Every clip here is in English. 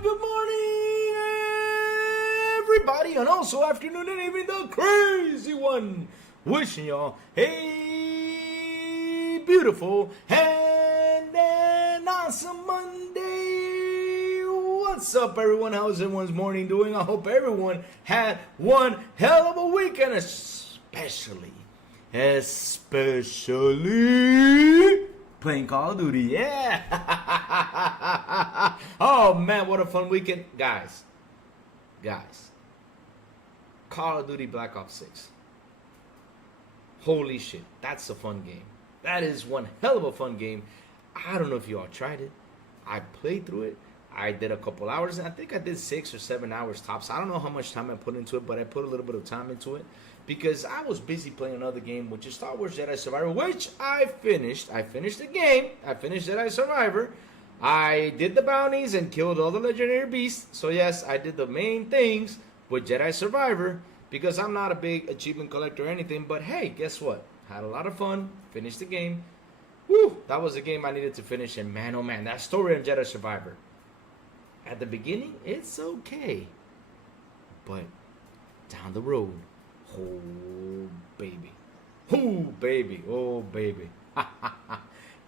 good morning, everybody, and also afternoon and evening, the crazy one. Wishing y'all a beautiful and an awesome Monday. What's up, everyone? How's everyone's morning doing? I hope everyone had one hell of a weekend, especially playing Call of Duty. Yeah. Oh man, what a fun weekend, guys. Call of Duty Black Ops 6. Holy shit, that's a fun game. That is one hell of a fun game. I don't know if you all tried it. I played through it. I did a couple hours, and I think I did 6 or 7 hours tops. I don't know how much time I put into it, but I put a little bit of time into it because I was busy playing another game, which is Star Wars Jedi Survivor, which I finished. I finished the game. I finished Jedi Survivor. I did the bounties and killed all the legendary beasts. So yes, I did the main things with Jedi Survivor because I'm not a big achievement collector or anything. But hey, guess what? Had a lot of fun. Finished the game. Woo! That was a game I needed to finish. And man, oh man, that story on Jedi Survivor. At the beginning, it's okay. But down the road, oh baby. Oh baby. Oh baby.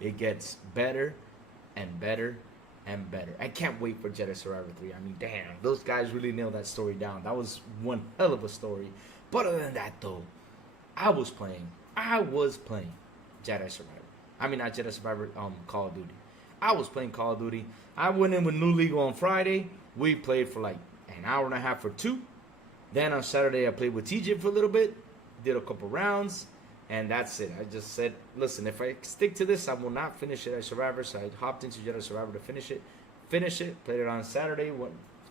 It gets better and better and better. I can't wait for Jedi Survivor 3. I mean, damn, those guys really nailed that story down. That was one hell of a story. But other than that, though, I was playing Jedi Survivor. I mean, not Jedi Survivor, Call of Duty. I was playing Call of Duty. I went in with New League on Friday. We played for like an hour and a half or two. Then on Saturday, I played with TJ for a little bit. Did a couple rounds. And that's it. I just said, listen, if I stick to this, I will not finish Jedi Survivor. So I hopped into Jedi Survivor to finish it. Played it on Saturday.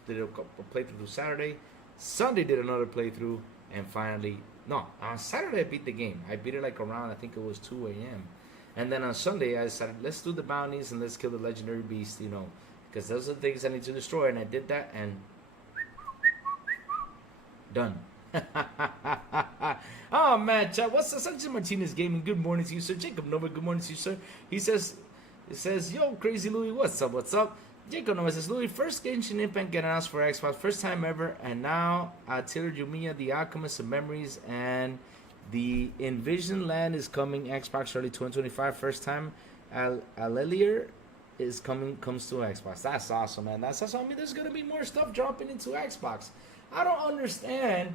Did a couple playthrough through Saturday. Sunday did another playthrough. And finally, no, on Saturday I beat the game. I beat it like around, I think it was 2 a.m. And then on Sunday, I decided, let's do the bounties and let's kill the legendary beast, you know. Because those are the things I need to destroy. And I did that and done. Oh man, chat. What's up, Sanchez Martinez Gaming? Good morning to you, sir. Jacob Nova, good morning to you, sir. He says, yo, Crazy Louie, what's up? Jacob Nova says, Louie, first Genshin Impact get announced for Xbox, first time ever, and now Taylor Jumiya, the Alchemist of Memories, and the Envision Land is coming Xbox early 2025. First time Alelier is comes to Xbox. That's awesome, man. That's awesome. I mean, there's gonna be more stuff dropping into Xbox. I don't understand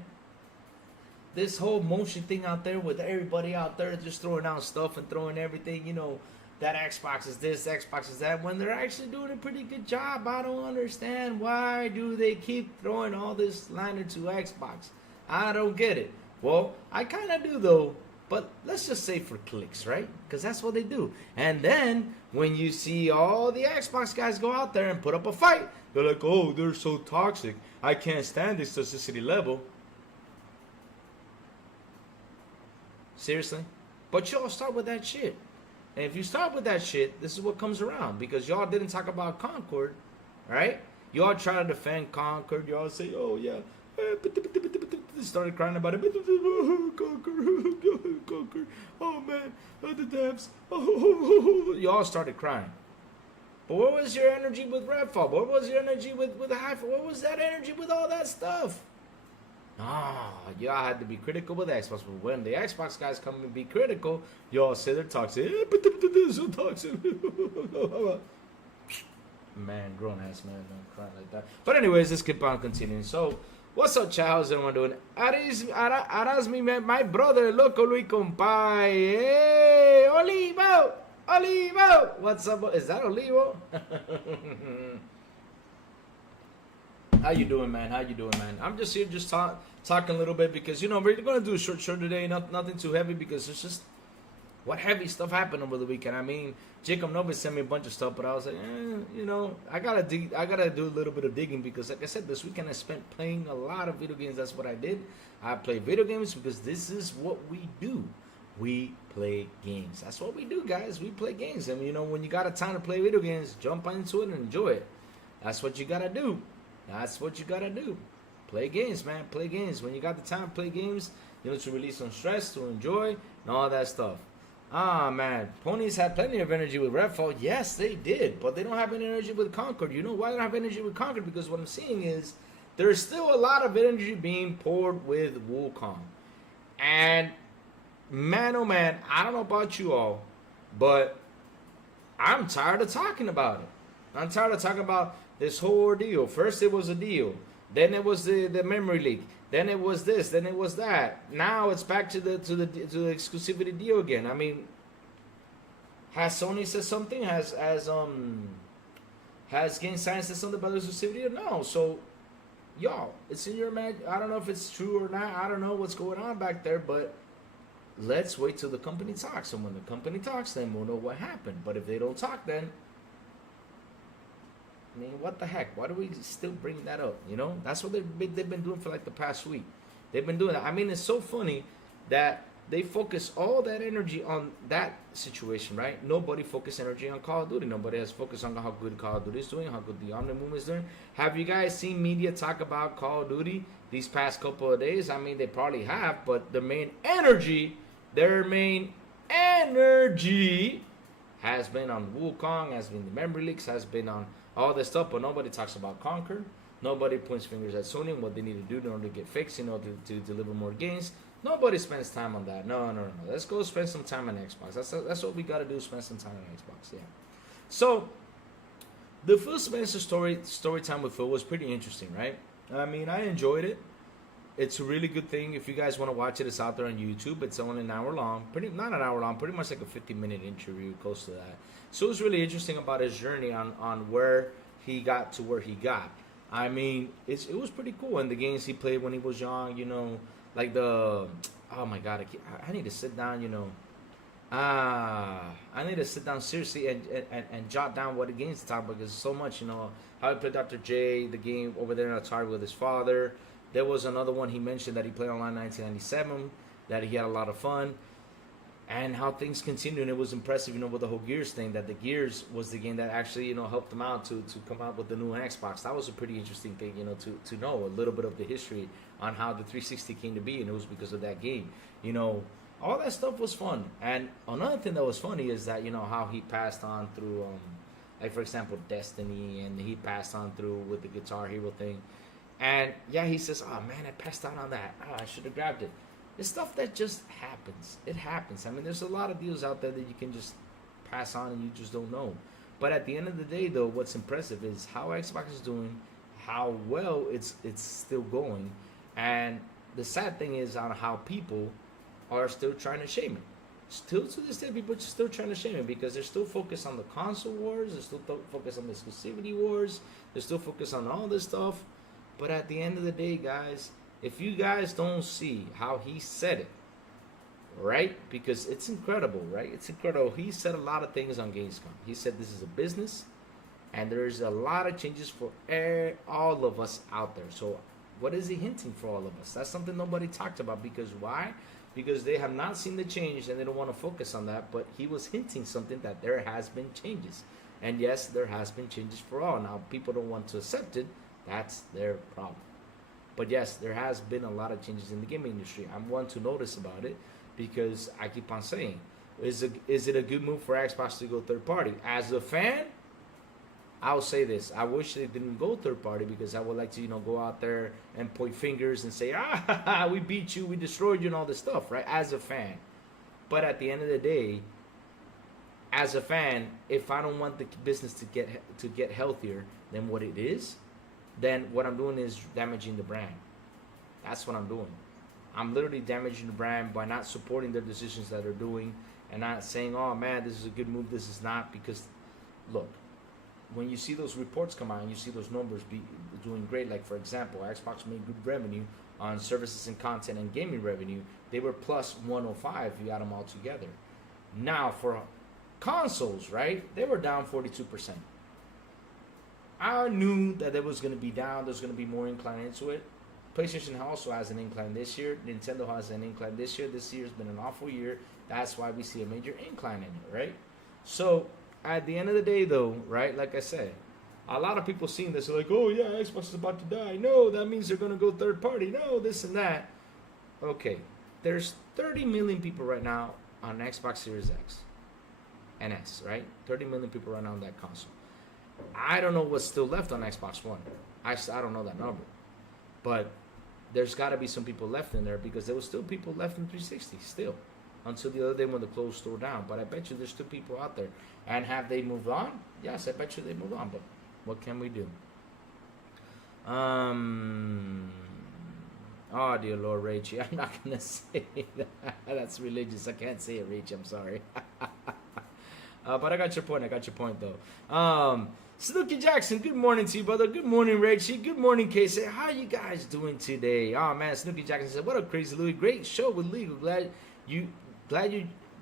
this whole motion thing out there with everybody out there just throwing out stuff and throwing everything, you know, that Xbox is this, Xbox is that, when they're actually doing a pretty good job. I don't understand why do they keep throwing all this liner to Xbox. I don't get it. Well, I kind of do though, but let's just say for clicks, right? Because that's what they do. And then when you see all the Xbox guys go out there and put up a fight, they're like, oh, they're so toxic. I can't stand this toxicity level. Seriously? But y'all start with that shit. And if you start with that shit, this is what comes around. Because y'all didn't talk about Concord, right? Y'all try to defend Concord. Y'all say, oh, yeah. Started crying about it. Concord. Oh, man. The devs. Y'all started crying. But where was your energy with Redfall? Where was your energy with the Hi-Fi? Where was that energy with all that stuff? Y'all had to be critical with Xbox, but when the Xbox guys come and be critical, y'all say they're toxic. They're so toxic. Man, grown ass man, don't cry like that. But anyways, let's keep on continuing. So, what's up, chat? How's everyone doing? Arasmi, man, my brother, loco Luis Compay. Hey, Olivo. What's up? Is that Olivo? How you doing, man? I'm just here, talking a little bit because, you know, we're going to do a short show today. Nothing too heavy because it's just what heavy stuff happened over the weekend. I mean, Jacob Nova sent me a bunch of stuff, but I was like, you know, I gotta do a little bit of digging because, like I said, this weekend I spent playing a lot of video games. That's what I did. I play video games because this is what we do. We play games. That's what we do, guys. We play games. And, you know, when you got a time to play video games, jump into it and enjoy it. That's what you gotta do. Play games, man. Play games. When you got the time to play games, you know, to release some stress, to enjoy, and all that stuff. Ah, man. Ponies had plenty of energy with Redfall. Yes, they did. But they don't have any energy with Concord. You know why they don't have energy with Concord? Because what I'm seeing is there's still a lot of energy being poured with Wukong. And, man, oh, man, I don't know about you all, but I'm tired of talking about it. I'm tired of talking about this whole ordeal. First it was a deal. Then it was the memory leak. Then it was this. Then it was that. Now it's back to the exclusivity deal again. I mean, has Sony said something? Has Game Science said something about the exclusivity? No. So, y'all, it's in your mind. I don't know if it's true or not. I don't know what's going on back there, but let's wait till the company talks. And when the company talks, then we'll know what happened. But if they don't talk, then I mean, what the heck? Why do we still bring that up? You know, that's what they've been doing for like the past week. They've been doing that. I mean, it's so funny that they focus all that energy on that situation, right? Nobody focused energy on Call of Duty. Nobody has focused on how good Call of Duty is doing, how good the Omni movement is doing. Have you guys seen media talk about Call of Duty these past couple of days? I mean, they probably have, but their main energy has been on Wukong, has been the memory leaks, has been on all this stuff, but nobody talks about Conquer. Nobody points fingers at Sony and what they need to do in order to get fixed, in order to deliver more games. Nobody spends time on that. No. Let's go spend some time on Xbox. That's what we got to do, spend some time on Xbox, yeah. So, the Phil Spencer story time with Phil was pretty interesting, right? I mean, I enjoyed it. It's a really good thing. If you guys want to watch it, it's out there on YouTube. It's only an hour long. Not an hour long, pretty much like a 50-minute interview, close to that. So it was really interesting about his journey on where he got to where he got. I mean, it was pretty cool. And the games he played when he was young, you know, like oh my God, I need to sit down, you know. I need to sit down seriously and jot down what the game's talking about, because so much, you know, how he played Dr. J, the game over there in Atari with his father. There was another one he mentioned that he played online in 1997, that he had a lot of fun, and how things continued. And it was impressive, you know, with the whole Gears thing, that the Gears was the game that actually, you know, helped him out to come out with the new Xbox. That was a pretty interesting thing, you know, to know a little bit of the history on how the 360 came to be, and it was because of that game. You know, all that stuff was fun. And another thing that was funny is that, you know, how he passed on through, like, for example, Destiny, and he passed on through with the Guitar Hero thing. And yeah, he says, oh man, I passed out on that. Oh, I should have grabbed it. It's stuff that just happens. It happens. I mean, there's a lot of deals out there that you can just pass on and you just don't know. But at the end of the day, though, what's impressive is how Xbox is doing, how well it's still going, and the sad thing is on how people are still trying to shame it. Still to this day, people are still trying to shame it because they're still focused on the console wars, they're still focused on the exclusivity wars, they're still focused on all this stuff. But at the end of the day, guys, if you guys don't see how he said it, right? Because it's incredible, right? It's incredible. He said a lot of things on Gamescom. He said this is a business, and there's a lot of changes for all of us out there. So what is he hinting for all of us? That's something nobody talked about. Because why? Because they have not seen the change, and they don't want to focus on that. But he was hinting something that there has been changes. And yes, there has been changes for all. Now, people don't want to accept it. That's their problem. But yes, there has been a lot of changes in the gaming industry. I'm one to notice about it because I keep on saying, is it a good move for Xbox to go third party? As a fan, I'll say this. I wish they didn't go third party, because I would like to, you know, go out there and point fingers and say, we beat you, we destroyed you, and all this stuff, right? As a fan. But at the end of the day, as a fan, if I don't want the business to get healthier than what it is, then what I'm doing is damaging the brand. That's what I'm doing. I'm literally damaging the brand by not supporting their decisions that they're doing, and not saying, oh man, this is a good move, this is not. Because look, when you see those reports come out and you see those numbers doing great, like for example, Xbox made good revenue on services and content and gaming revenue. They were plus 105 if you got them all together. Now for consoles, right, they were down 42%. I knew that it was going to be down. There's going to be more incline into it. PlayStation also has an incline this year. Nintendo has an incline this year. This year's been an awful year. That's why we see a major incline in it, right? So, at the end of the day, though, right, like I said, a lot of people seeing this are like, oh, yeah, Xbox is about to die. No, that means they're going to go third party. No, this and that. Okay, there's 30 million people right now on Xbox Series X and S, right? 30 million people right now on that console. I don't know what's still left on Xbox One. I don't know that number. But there's got to be some people left in there because there was still people left in 360 still until the other day when they closed store down. But I bet you there's still people out there. And have they moved on? Yes, I bet you they moved on. But what can we do? Oh, dear Lord, Rachie. I'm not going to say that. That's religious. I can't say it, Rachie. I'm sorry. But I got your point, though. Snooky Jackson, good morning to you, brother. Good morning, Rachie. Good morning, Casey. How you guys doing today? Oh, man, Snooky Jackson said, what up, Crazy Louie? Great show with Legal. Glad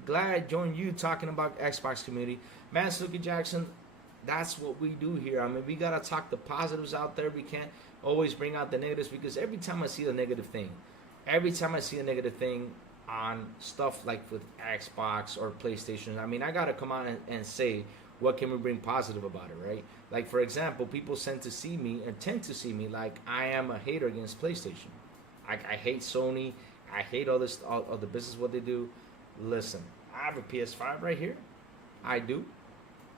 I joined you talking about Xbox community. Man, Snooky Jackson, that's what we do here. I mean, we got to talk the positives out there. We can't always bring out the negatives because every time I see a negative thing on stuff like with Xbox or PlayStation, I mean, I got to come out and say, what can we bring positive about it, right? Like, for example, people tend to see me like I am a hater against PlayStation. I hate Sony. I hate all the business, what they do. Listen, I have a PS5 right here. I do.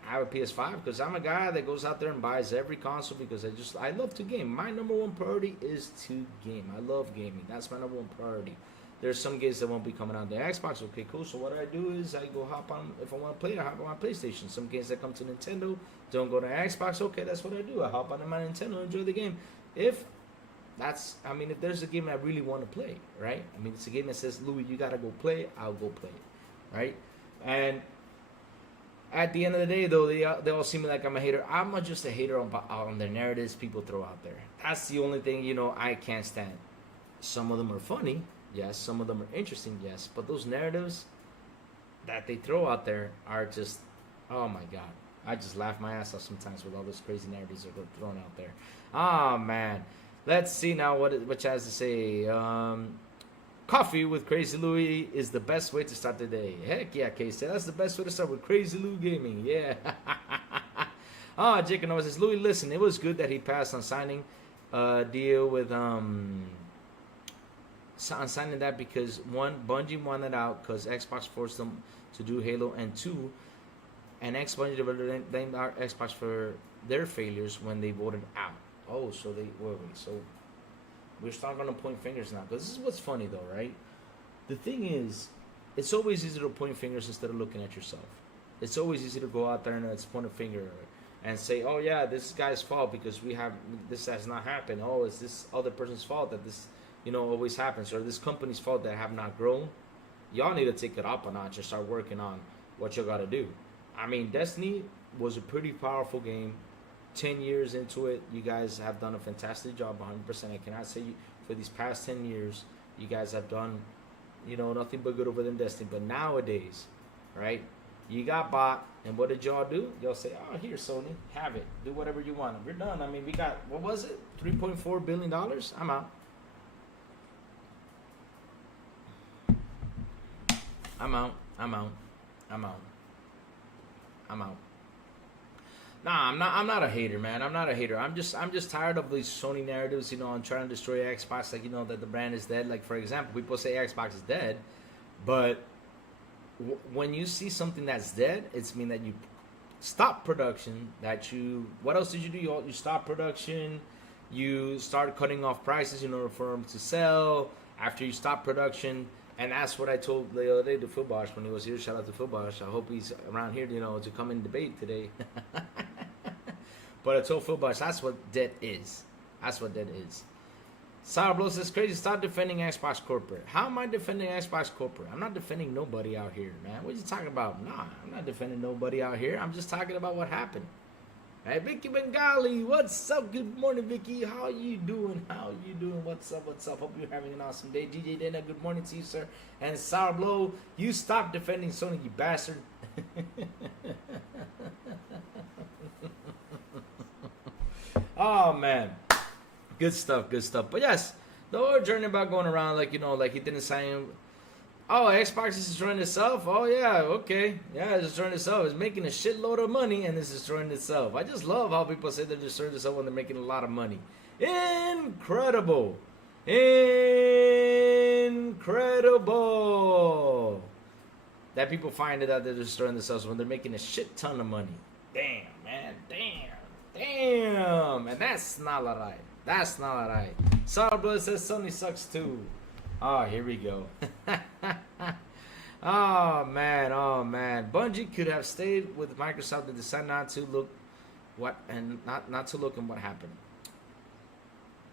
I have a PS5 because I'm a guy that goes out there and buys every console because I love to game. My number one priority is to game. I love gaming. That's my number one priority. There's some games that won't be coming out the Xbox. Okay, cool. So what I do is I go hop on, if I want to play, I hop on my PlayStation. Some games that come to Nintendo don't go to Xbox. Okay, that's what I do. I hop on my Nintendo, enjoy the game. If there's a game I really want to play, right? I mean, it's a game that says, Louis, you got to go play it. I'll go play it, right? And at the end of the day, though, they all see me like I'm a hater. I'm not just a hater on the narratives people throw out there. That's the only thing, I can't stand. Some of them are funny. Yes, some of them are interesting, yes. But those narratives that they throw out there are just, oh my God. I just laugh my ass off sometimes with all those crazy narratives that are thrown out there. Oh, man. Let's see now what Chaz has to say. Coffee with Crazy Louie is the best way to start the day. Heck yeah, Casey. That's the best way to start with Crazy Louie Gaming. Yeah. Jake Noah says, Louie, listen, it was good that he passed on signing a deal with... on signing that because one, Bungie wanted out because Xbox forced them to do Halo, and two, and Bungie blamed our Xbox for their failures when they voted out. Oh, so they wait. So we're starting to point fingers now. Because this is what's funny though, right? The thing is, it's always easy to point fingers instead of looking at yourself. It's always easy to go out there and point a finger and say, oh yeah, this guy's fault because this has not happened. Oh, it's this other person's fault that this always happens, or this company's fault that have not grown. Y'all need to take it up a notch and start working on what you gotta do. I mean, Destiny was a pretty powerful game. 10 years into it, you guys have done a fantastic job, 100%. I cannot say for these past 10 years, you guys have done, nothing but good over them Destiny. But nowadays, right, you got bought, and what did y'all do? Y'all say, oh, here, Sony, have it. Do whatever you want. We're done. I mean, we got, what was it? $3.4 billion? I'm out. I'm out. Nah, I'm not a hater, man. I'm not a hater. I'm just tired of these Sony narratives, I'm trying to destroy Xbox, like, that the brand is dead. Like, for example, people say Xbox is dead, but when you see something that's dead, it's mean that you stop production, what else did you do? You stop production, you start cutting off prices in order for them to sell after you stop production. And that's what I told the other day to Phil Bosch when he was here. Shout out to Phil Bosch. I hope he's around here, to come and debate today. But I told Phil Bosch, that's what debt is. That's what debt is. Sourblow says, crazy, stop defending Xbox corporate. How am I defending Xbox corporate? I'm not defending nobody out here, man. What are you talking about? Nah, I'm not defending nobody out here. I'm just talking about what happened. Hey, Vicky Bengali, what's up? Good morning, Vicky. How you doing? What's up? Hope you're having an awesome day. DJ Dana, good morning to you, sir. And Sourblow, you stop defending Sony, you bastard. Oh, man. Good stuff. But yes, the whole journey about going around, like he didn't sign. Oh, Xbox is destroying itself? Oh, yeah, okay. Yeah, it's destroying itself. It's making a shitload of money, and it's destroying itself. I just love how people say they're destroying themselves when they're making a lot of money. Incredible. that people find it out that they're destroying themselves when they're making a shit ton of money. Damn, man. Damn. And that's not right. That's not right. Sourblow says Sony sucks too. Oh, here we go. Oh man. Bungie could have stayed with Microsoft and decided not to look not to look and what happened.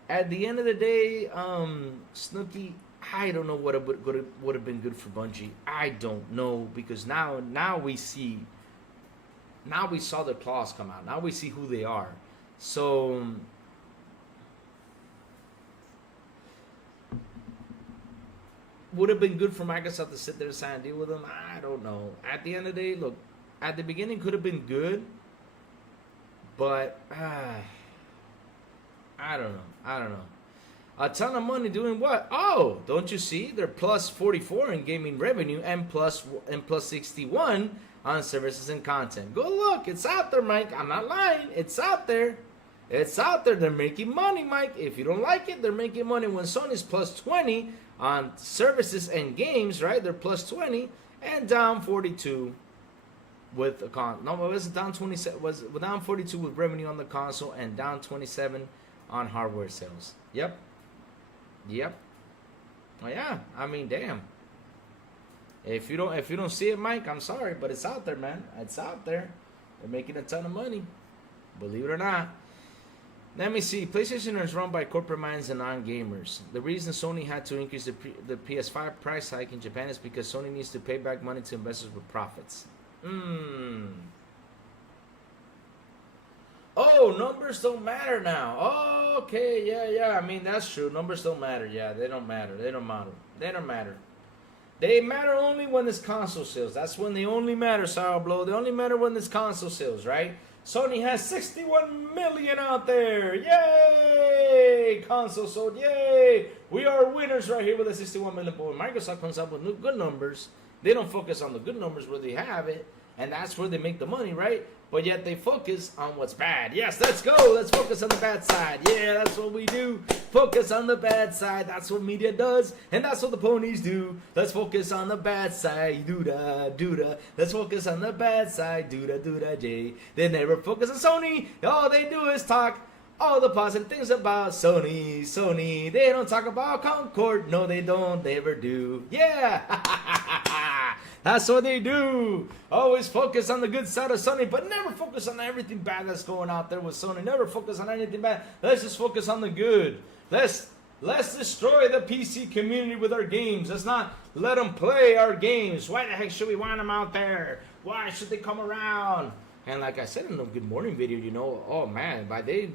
At the end of the day, Snooki, I don't know what would have been good for Bungie. I don't know, because now we see. Now we saw their claws come out. Now we see who they are. So would have been good for Microsoft to sit there and sign a deal with them? I don't know. At the end of the day, look, at the beginning could have been good, but I don't know. A ton of money doing what? Oh, don't you see? They're plus 44 in gaming revenue and plus 61 on services and content. Go look. It's out there, Mike. I'm not lying. It's out there. It's out there. They're making money, Mike. If you don't like it, they're making money. When Sony's plus 20 on services and games, right? They're plus 20 and down 42 with the no, it was down 27. Was down 42 with revenue on the console and down 27 on hardware sales. Yep. Oh yeah. I mean, damn. If you don't see it, Mike, I'm sorry, but it's out there, man. It's out there. They're making a ton of money, believe it or not. Let me see. PlayStation is run by corporate minds and non-gamers. The reason Sony had to increase the PS5 price hike in Japan is because Sony needs to pay back money to investors with profits. Oh, numbers don't matter now. Oh, okay, yeah. I mean, that's true. Numbers don't matter. Yeah, they don't matter. They don't matter. They matter only when it's console sales. That's when they only matter, Sourblow. They only matter when it's console sales, right? Sony has 61 million out there. Yay! Console sold. Yay! We are winners right here with the 61 million. But when Microsoft comes up with good numbers, they don't focus on the good numbers where they have it. And that's where they make the money, right? But yet they focus on what's bad. Yes, let's go. Let's focus on the bad side. Yeah, that's what we do. Focus on the bad side. That's what media does. And that's what the ponies do. Let's focus on the bad side. Doo-da. Let's focus on the bad side. Doo-da, Jay. They never focus on Sony. All they do is talk all the positive things about Sony. They don't talk about Concord. No, they don't. They ever do. Yeah. That's what they do. Always focus on the good side of Sony, but never focus on everything bad that's going out there with Sony. Never focus on anything bad. Let's just focus on the good. Let's destroy the PC community with our games. Let's not let them play our games. Why the heck should we want them out there? Why should they come around? And like I said in the Good Morning video, oh man, by they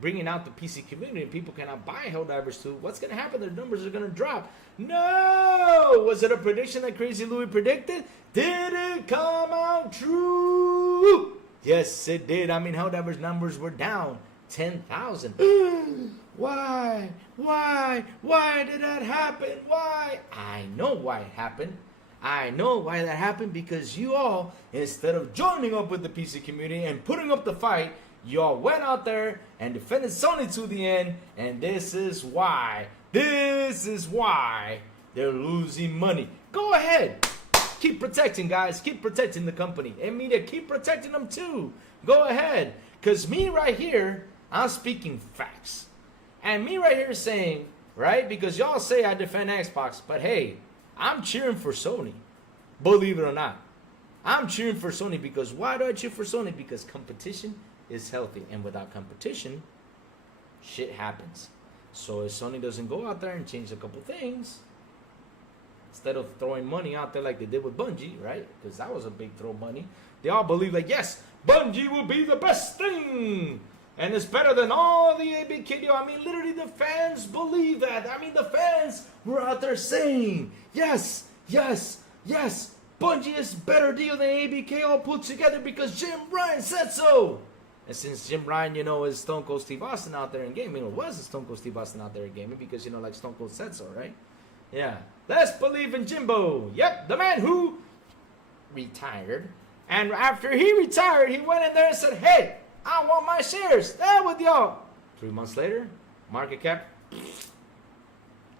bringing out the PC community and people cannot buy Helldivers 2, what's going to happen? Their numbers are going to drop. No! Was it a prediction that Crazy Louie predicted? Did it come out true? Yes, it did. I mean, Helldivers numbers were down 10,000. Why? Why did that happen? Why? I know why it happened. I know why that happened, because you all, instead of joining up with the PC community and putting up the fight, you all went out there and defended Sony to the end, and this is why they're losing money. Go ahead. Keep protecting, guys. Keep protecting the company. And media, keep protecting them too. Go ahead. Because me right here, I'm speaking facts. And me right here saying, right, because y'all say I defend Xbox, but hey, I'm cheering for Sony. Believe it or not. I'm cheering for Sony, because why do I cheer for Sony? Because competition is healthy. And without competition, shit happens. So if Sony doesn't go out there and change a couple things, instead of throwing money out there like they did with Bungie, right? Because that was a big throw of money. They all believe like, yes, Bungie will be the best thing. And it's better than all the ABK. I mean, literally the fans believe that. I mean, the fans were out there saying, yes, Bungie is better deal than ABK all put together because Jim Ryan said so. And since Jim Ryan, is Stone Cold Steve Austin out there in gaming, or was Stone Cold Steve Austin out there in gaming, because, like Stone Cold said so, right? Yeah. Let's believe in Jimbo. Yep, the man who retired. And after he retired, he went in there and said, hey, I want my shares. There with y'all. 3 months later, market cap,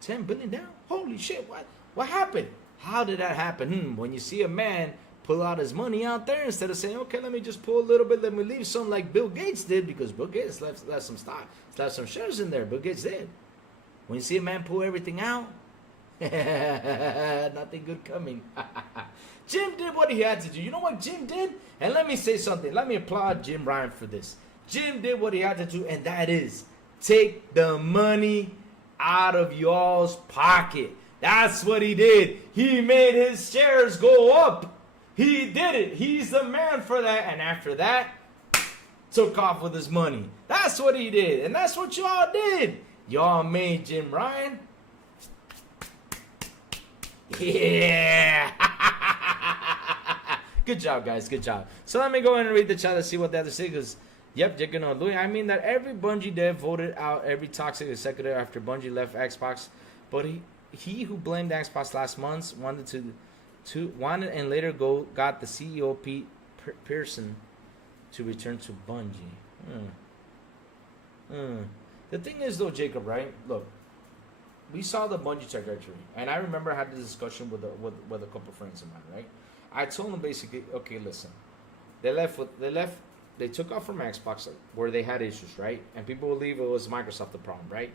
$10 billion down. Holy shit, what happened? How did that happen? When you see a man pull out his money out there instead of saying, okay, let me just pull a little bit, let me leave some like Bill Gates did, because Bill Gates left some stock, left some shares in there. Bill Gates did. When you see a man pull everything out, nothing good coming. Jim did what he had to do. You know what Jim did? And let me say something. Let me applaud Jim Ryan for this. Jim did what he had to do, and that is take the money out of y'all's pocket. That's what he did. He made his shares go up. He did it. He's the man for that. And after that, took off with his money. That's what he did. And that's what y'all did. Y'all made Jim Ryan. Yeah. Good job, guys. Good job. So let me go in and read the chat to see what they have to say. Because, yep, you're going to. I mean that every Bungie dev voted out every toxic executive after Bungie left Xbox. But he who blamed Xbox last month wanted and later got the CEO Pete Pearson to return to Bungie. The thing is, though, Jacob, right? Look, we saw the Bungie trajectory, and I remember I had this discussion with a couple friends of mine, right? I told them basically, okay, listen, they took off from Xbox where they had issues, right? And people believe it was Microsoft the problem, right?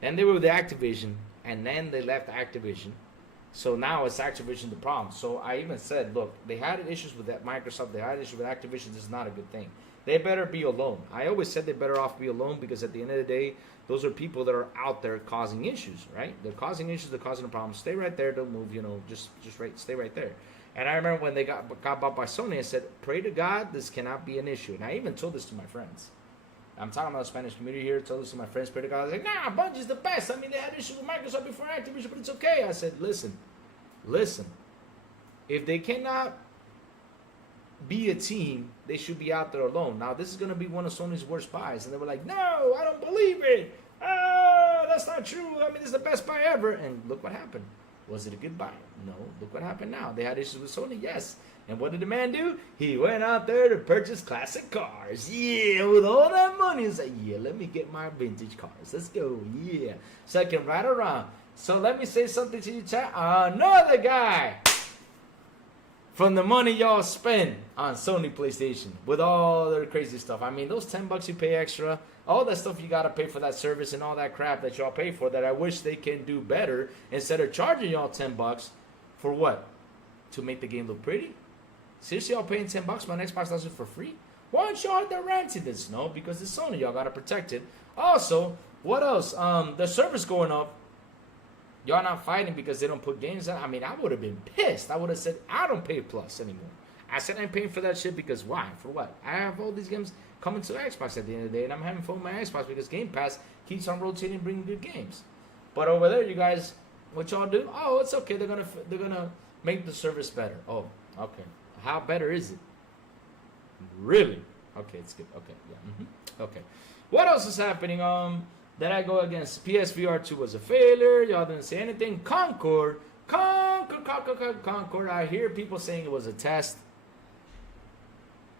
Then they were with Activision, and then they left Activision. So now it's Activision the problem. So I even said, look, they had issues with that Microsoft, they had issues with Activision. This is not a good thing. They better be alone. I always said they better off be alone, because at the end of the day, those are people that are out there causing issues, right? They're causing issues, they're causing a problem. Stay right there, don't move, just stay right there. And I remember when they got bought by Sony, I said, pray to God this cannot be an issue. And I even told this to my friends. I'm talking about the Spanish community here. Told this to my friends, pray to God. I was like, nah, Bungie's the best. I mean, they had issues with Microsoft before Activision, but it's okay. I said, listen. If they cannot be a team, they should be out there alone. Now, this is going to be one of Sony's worst buys. And they were like, no, I don't believe it. Oh, that's not true. I mean, this is the best buy ever. And look what happened. Was it a good buy? No. Look what happened now. They had issues with Sony, yes. And what did the man do? He went out there to purchase classic cars. Yeah, with all that money. He's like, yeah, let me get my vintage cars. Let's go. Yeah. So I can ride around. So let me say something to you, chat. Another guy from the money y'all spend on Sony PlayStation with all their crazy stuff. I mean, those $10 you pay extra, all that stuff you got to pay for that service and all that crap that y'all pay for, that I wish they can do better instead of charging y'all $10 for what? To make the game look pretty? Seriously, y'all paying $10 on Xbox license for free? Why aren't y'all the ranting this? No, because it's Sony. Y'all got to protect it. Also, what else? The server's going up. Y'all not fighting because they don't put games on. I mean, I would have been pissed. I would have said, I don't pay Plus anymore. I said I'm paying for that shit because why? For what? I have all these games coming to Xbox at the end of the day, and I'm having fun with my Xbox because Game Pass keeps on rotating and bringing good games. But over there, you guys, what y'all do? Oh, it's okay. They're gonna make the service better. Oh, okay. How better is it? Really? Okay, it's good. Okay, yeah. Okay. What else is happening? That I go against PSVR 2 was a failure. Y'all didn't say anything. Concord. I hear people saying it was a test.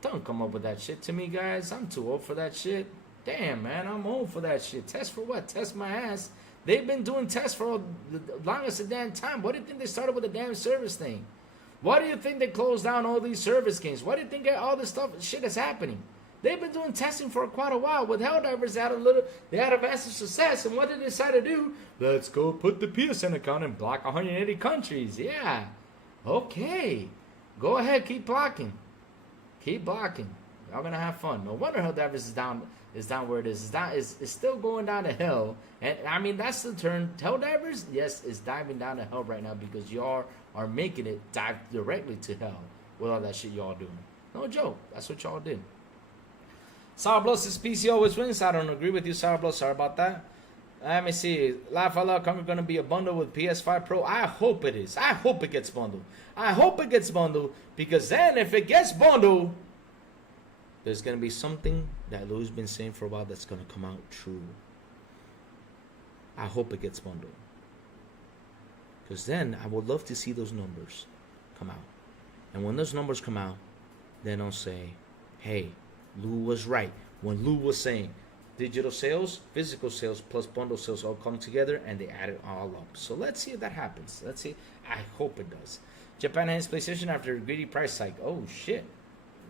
Don't come up with that shit to me, guys. I'm too old for that shit. Damn, man, I'm old for that shit. Test for what? Test my ass. They've been doing tests for the longest of damn time. What do you think they started with the damn service thing? Why do you think they closed down all these service games? Why do you think all this shit is happening? They've been doing testing for quite a while. With Helldivers, they had a massive success. And what did they decide to do? Let's go put the PSN account and block 180 countries. Yeah. Okay. Go ahead. Keep blocking. Keep blocking. Y'all gonna have fun. No wonder Helldivers is down where it is. It's still going down to hell. And I mean, that's the turn. Helldivers, yes, is diving down to hell right now because y'all are making it dive directly to hell with all that shit y'all doing. No joke. That's what y'all did. Sourblow says PC always wins. I don't agree with you, Sourblow. Sorry about that. Let me see. Laugh Out Loud Conquer going to be a bundle with PS5 Pro. I hope it is. I hope it gets bundled. I hope it gets bundled because then if it gets bundled, there's going to be something that Lou's been saying for a while that's going to come out true. I hope it gets bundled. Because then I would love to see those numbers come out. And when those numbers come out, then I'll say, hey, Lou was right when Lou was saying digital sales, physical sales, plus bundle sales all come together and they add it all up. So let's see if that happens. Let's see. I hope it does. Japan ends PlayStation after a greedy price hike. Oh shit.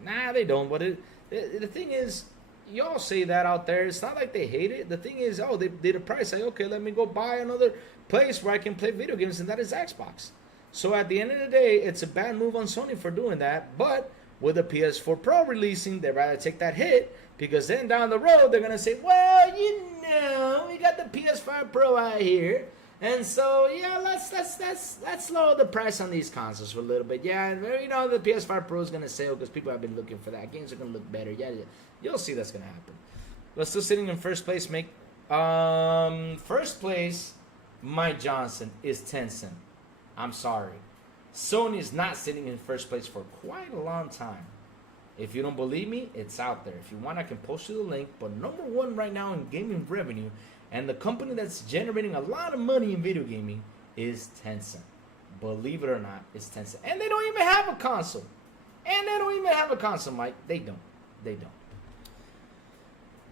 Nah, they don't. But the thing is, y'all say that out there. It's not like they hate it. The thing is, oh, they did a price hike. Okay, let me go buy another place where I can play video games, and that is Xbox. So at the end of the day, it's a bad move on Sony for doing that. But with the PS4 Pro releasing, they'd rather take that hit because then down the road they're gonna say, well, we got the PS5 Pro out here, and so yeah, let's lower the price on these consoles for a little bit. Yeah, the PS5 Pro is gonna sell because people have been looking for that. Games are gonna look better. Yeah, you'll see that's gonna happen. But still sitting in first place, first place, Mike Johnson is Tencent. I'm sorry. Sony is not sitting in first place for quite a long time. If you don't believe me, it's out there. If you want, I can post you the link. But number one right now in gaming revenue, and the company that's generating a lot of money in video gaming, is Tencent. Believe it or not, it's Tencent. And they don't even have a console. Mike. They don't.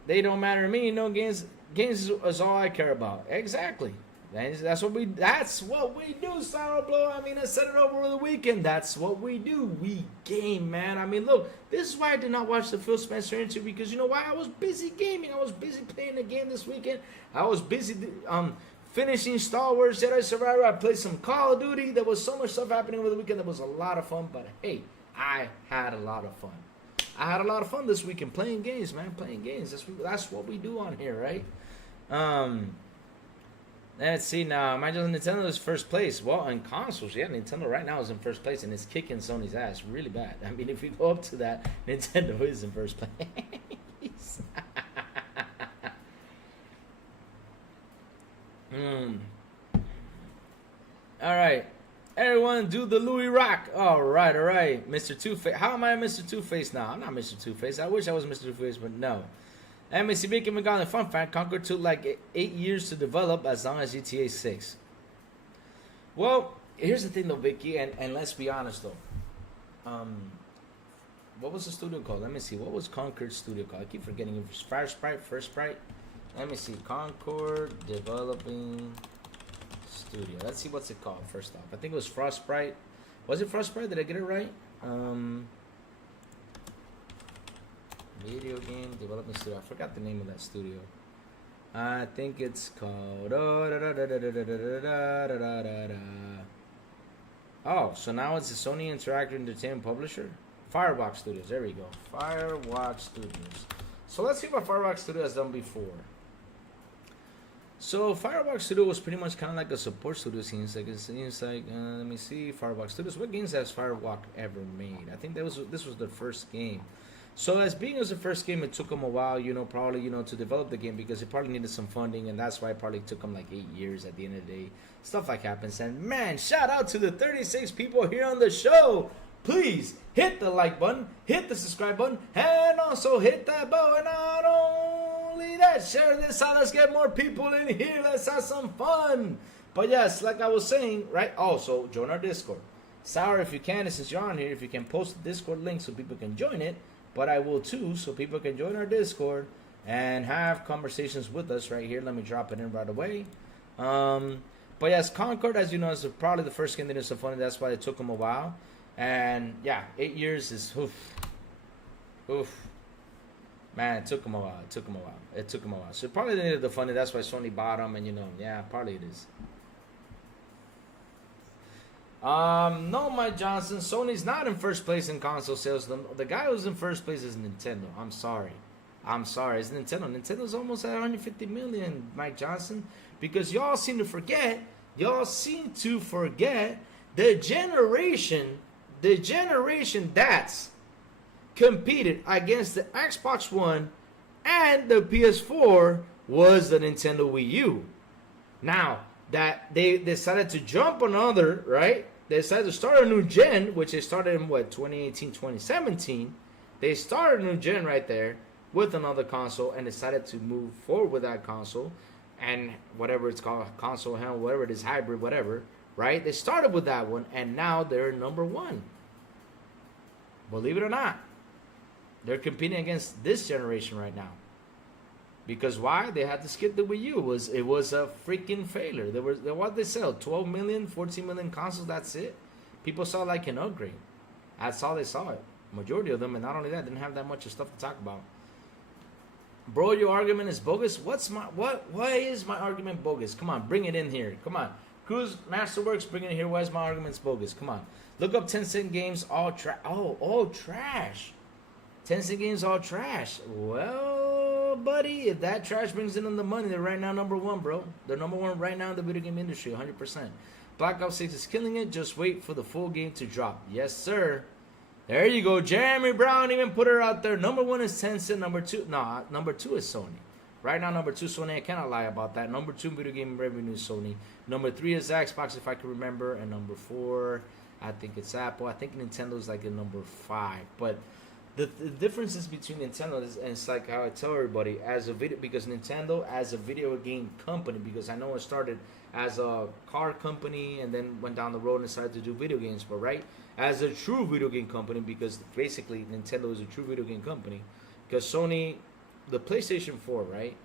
They don't matter to me. Games is all I care about. Exactly. That's what we do, Sourblow. I said it over the weekend. That's what we do. We game, man. Look, this is why I did not watch the Phil Spencer interview, because you know why? I was busy gaming. I was busy playing the game this weekend. I was busy finishing Star Wars Jedi Survivor. I played some Call of Duty. There was so much stuff happening over the weekend. That was a lot of fun. But hey, I had a lot of fun. I had a lot of fun this weekend playing games, man. Playing games. That's what we do on here, right? Let's see now. Imagine Nintendo is first place. Well, in consoles, yeah, Nintendo right now is in first place, and it's kicking Sony's ass really bad. If we go up to that, Nintendo is in first place. All right. Everyone do the Louis Rock. All right. Mr. Two-Face. How am I Mr. Two-Face now? I'm not Mr. Two-Face. I wish I was Mr. Two-Face, but no. MSC and McGonagall, fun fact, Conquer took like 8 years to develop, as long as GTA 6. Well, here's the thing though, Vicky, and let's be honest though. What was the studio called? Let me see. What was Concord's studio called? I keep forgetting. It was Fire Sprite, First Sprite. Let me see. Concord Developing Studio. Let's see what's it called first off. I think it was Frost Sprite. Was it Frost Sprite? Did I get it right? Video game development studio. I forgot the name of that studio. I think it's called. Oh, so now it's a Sony Interactive Entertainment publisher. Firewalk Studios. There we go. Firewalk Studios. So let's see what Firewalk Studio has done before. So Firewalk Studio was pretty much kind of like a support studio. Seems like let me see. Firewalk Studios. What games has Firewalk ever made? I think this was the first game. So as being as the first game, it took them a while, probably, to develop the game, because it probably needed some funding, and that's why it probably took them like 8 years at the end of the day. Stuff like happens. And man, shout out to the 36 people here on the show. Please hit the like button, hit the subscribe button, and also hit that bell. And not only that, share this out. Let's get more people in here. Let's have some fun. But yes, like I was saying, right? Also, join our Discord. Sour, if you can, since you're on here, if you can post the Discord link so people can join it. But I will too, so people can join our Discord and have conversations with us right here. Let me drop it in right away. But yes, Concord, as you know, is probably the first game that is so funny. That's why it took them a while. And yeah, 8 years is oof. Man, it took them a while. So it probably needed the funding. That's why Sony bought them, and yeah, probably it is. No, Mike Johnson. Sony's not in first place in console sales. The guy who's in first place is Nintendo. I'm sorry. It's Nintendo. Nintendo's almost at 150 million, Mike Johnson. Because y'all seem to forget the generation that's competed against the Xbox One and the PS4 was the Nintendo Wii U. Now, that they decided to jump another, right? They decided to start a new gen, which they started in 2018, 2017. They started a new gen right there with another console and decided to move forward with that console and whatever it's called, console, whatever it is, hybrid, whatever, right? They started with that one, and now they're number one. Believe it or not, they're competing against this generation right now. Because why? They had to skip the Wii U. It was a freaking failure. What they sell? 12 million, 14 million consoles, that's it. People saw like an upgrade. That's all they saw it. Majority of them, and not only that, didn't have that much stuff to talk about. Bro, your argument is bogus. Why is my argument bogus? Come on, bring it in here. Come on. Cruz Masterworks, bring it in here. Why is my argument bogus? Come on. Look up Tencent Games, all trash. All trash. Tencent Games, all trash. Well, buddy, if that trash brings in the money, they're right now number one, bro. They're number one right now in the video game industry, 100%. Black Ops 6 is killing it. Just wait for the full game to drop. Yes, sir. There you go. Jeremy Brown even put her out there. Number one is Tencent. Number two is Sony. Right now, number two, Sony. I cannot lie about that. Number two, video game revenue, Sony. Number three is Xbox, if I can remember. And number four, I think it's Apple. I think Nintendo's like in number 5. But the differences between Nintendo is, and it's like how I tell everybody, because Nintendo as a video game company, because I know it started as a car company and then went down the road and decided to do video games, but right, as a true video game company, because basically Nintendo is a true video game company, because Sony, the PlayStation 4, right,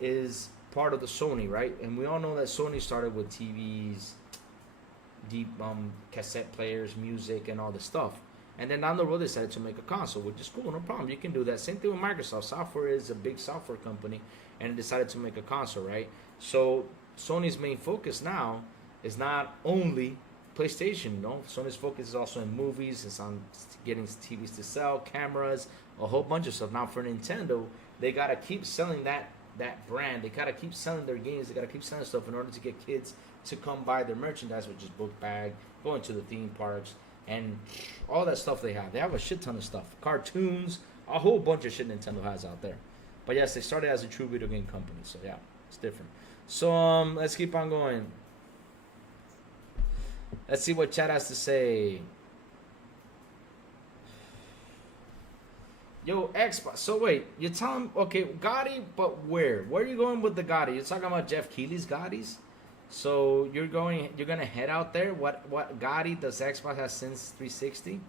is part of the Sony, right, and we all know that Sony started with TVs, deep cassette players, music, and all this stuff. And then down the road, they decided to make a console, which is cool, no problem. You can do that. Same thing with Microsoft. Software is a big software company, and it decided to make a console, right? So Sony's main focus now is not only PlayStation, no. Sony's focus is also in movies. It's on getting TVs to sell, cameras, a whole bunch of stuff. Now for Nintendo, they gotta keep selling that brand. They gotta keep selling their games. They gotta keep selling stuff in order to get kids to come buy their merchandise, which is book bag, going to the theme parks, and all that stuff they have. They have a shit ton of stuff. Cartoons, a whole bunch of shit Nintendo has out there. But yes, they started as a true video game company. So yeah, it's different. So let's keep on going. Let's see what chat has to say. Yo, Xbox. So wait, you're telling, okay, Gotti, but where? Where are you going with the Gotti? You're talking about Jeff Keighley's Gottis? So you're gonna head out there? What Gotti does Xbox have since 360?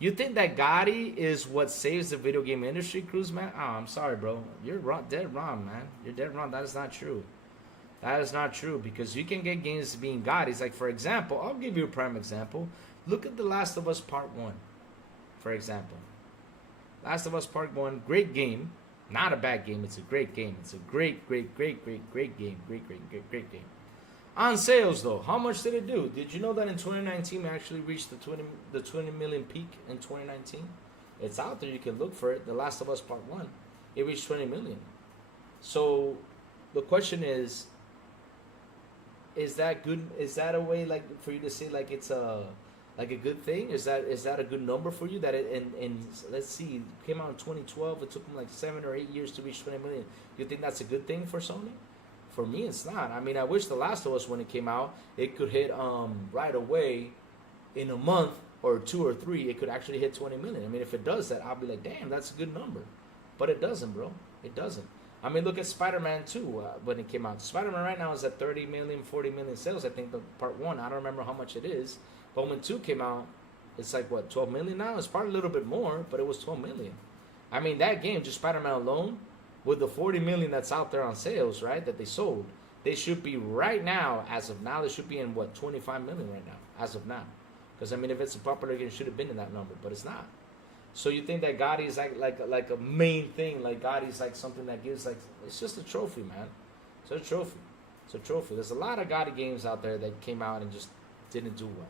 You think that Gotti is what saves the video game industry, Cruz, man? Oh, I'm sorry, bro. You're wrong, dead wrong, man. You're dead wrong. That is not true. That is not true, because you can get games being Gottis. Like, for example, I'll give you a prime example. Look at The Last of Us Part 1, for example. Last of Us Part 1, great game. Not a bad game. It's a great game. It's a great game. Great game. On sales, though, how much did it do? Did you know that in 2019 we actually reached the 20 million peak in 2019? It's out there. You can look for it. The Last of Us Part 1. It reached 20 million. So the question is that good? Is that a way, like, for you to say, like, it's a good thing? Is that a good number for you? That it, and let's see, it came out in 2012. It took them like 7 or 8 years to reach 20 million. You think that's a good thing for Sony? For me, it's not. I mean, I wish The Last of Us, when it came out, it could hit right away in a month or 2 or 3. It could actually hit 20 million. I mean, if it does that, I'll be like, damn, that's a good number. But it doesn't, bro. It doesn't. I mean, look at Spider-Man 2 when it came out. Spider-Man right now is at 30 million, 40 million sales. I think the Part 1. I don't remember how much it is. But when 2 came out, it's like, what, 12 million now? It's probably a little bit more, but it was 12 million. I mean, that game, just Spider-Man alone, with the 40 million that's out there on sales, right, that they sold, they should be right now, as of now, they should be in, what, 25 million right now, as of now. Because, I mean, if it's a popular game, it should have been in that number, but it's not. So you think that Gotti is like a main thing, like Gotti is like something that gives, like, it's just a trophy, man. It's a trophy. It's a trophy. There's a lot of Gotti games out there that came out and just didn't do well.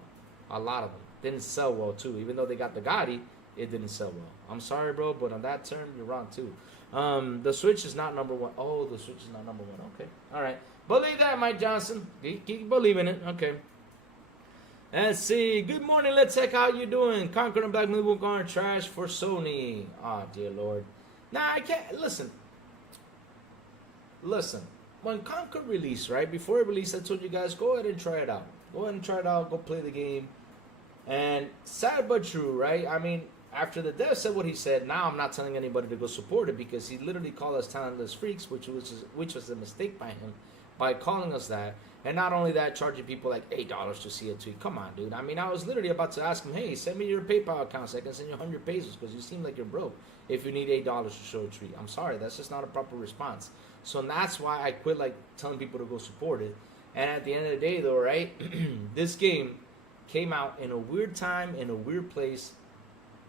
A lot of them. Didn't sell well, too. Even though they got the Gotti, it didn't sell well. I'm sorry, bro, but on that term, you're wrong, too. The Switch is not number 1. Oh, the Switch is not number 1. Okay. All right. Believe that, Mike Johnson. Keep believing it. Okay. Let's see. Good morning, Let's Check. How you doing? Conquer and Black Mobile Garden trash for Sony. Oh, dear Lord. Nah, I can't. Listen. When Conquer released, right? Before it released, I told you guys, go ahead and try it out. Go ahead and try it out. Go play the game. And sad but true, right? I mean, after the dev said what he said, now I'm not telling anybody to go support it, because he literally called us talentless freaks, which was a mistake by him. by calling us that. And not only that, charging people like $8 to see a tweet. Come on, dude. I mean, I was literally about to ask him, hey, send me your PayPal account so I can send you 100 pesos because you seem like you're broke if you need $8 to show a tweet. I'm sorry, that's just not a proper response. So that's why I quit like telling people to go support it. And at the end of the day, though, right, this game came out in a weird time, in a weird place.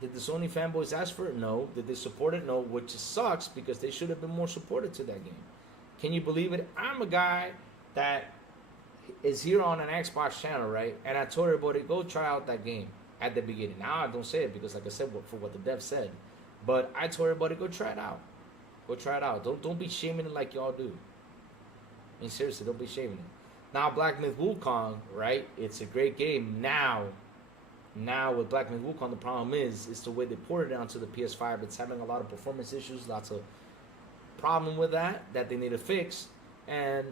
Did the Sony fanboys ask for it? No. Did they support it? No, which sucks because they should have been more supportive to that game. Can you believe it? I'm a guy that is here on an Xbox channel, right? And I told everybody, go try out that game at the beginning. Now I don't say it because, like I said, for what the dev said. But I told everybody, go try it out. Go try it out. Don't be shaming it like y'all do. I mean, seriously, don't be shaming it. Now, Black Myth Wukong, right? It's a great game. Now with Black Myth Wukong, the problem is the way they ported it onto the PS5. It's having a lot of performance issues, lots of problem with that they need to fix. And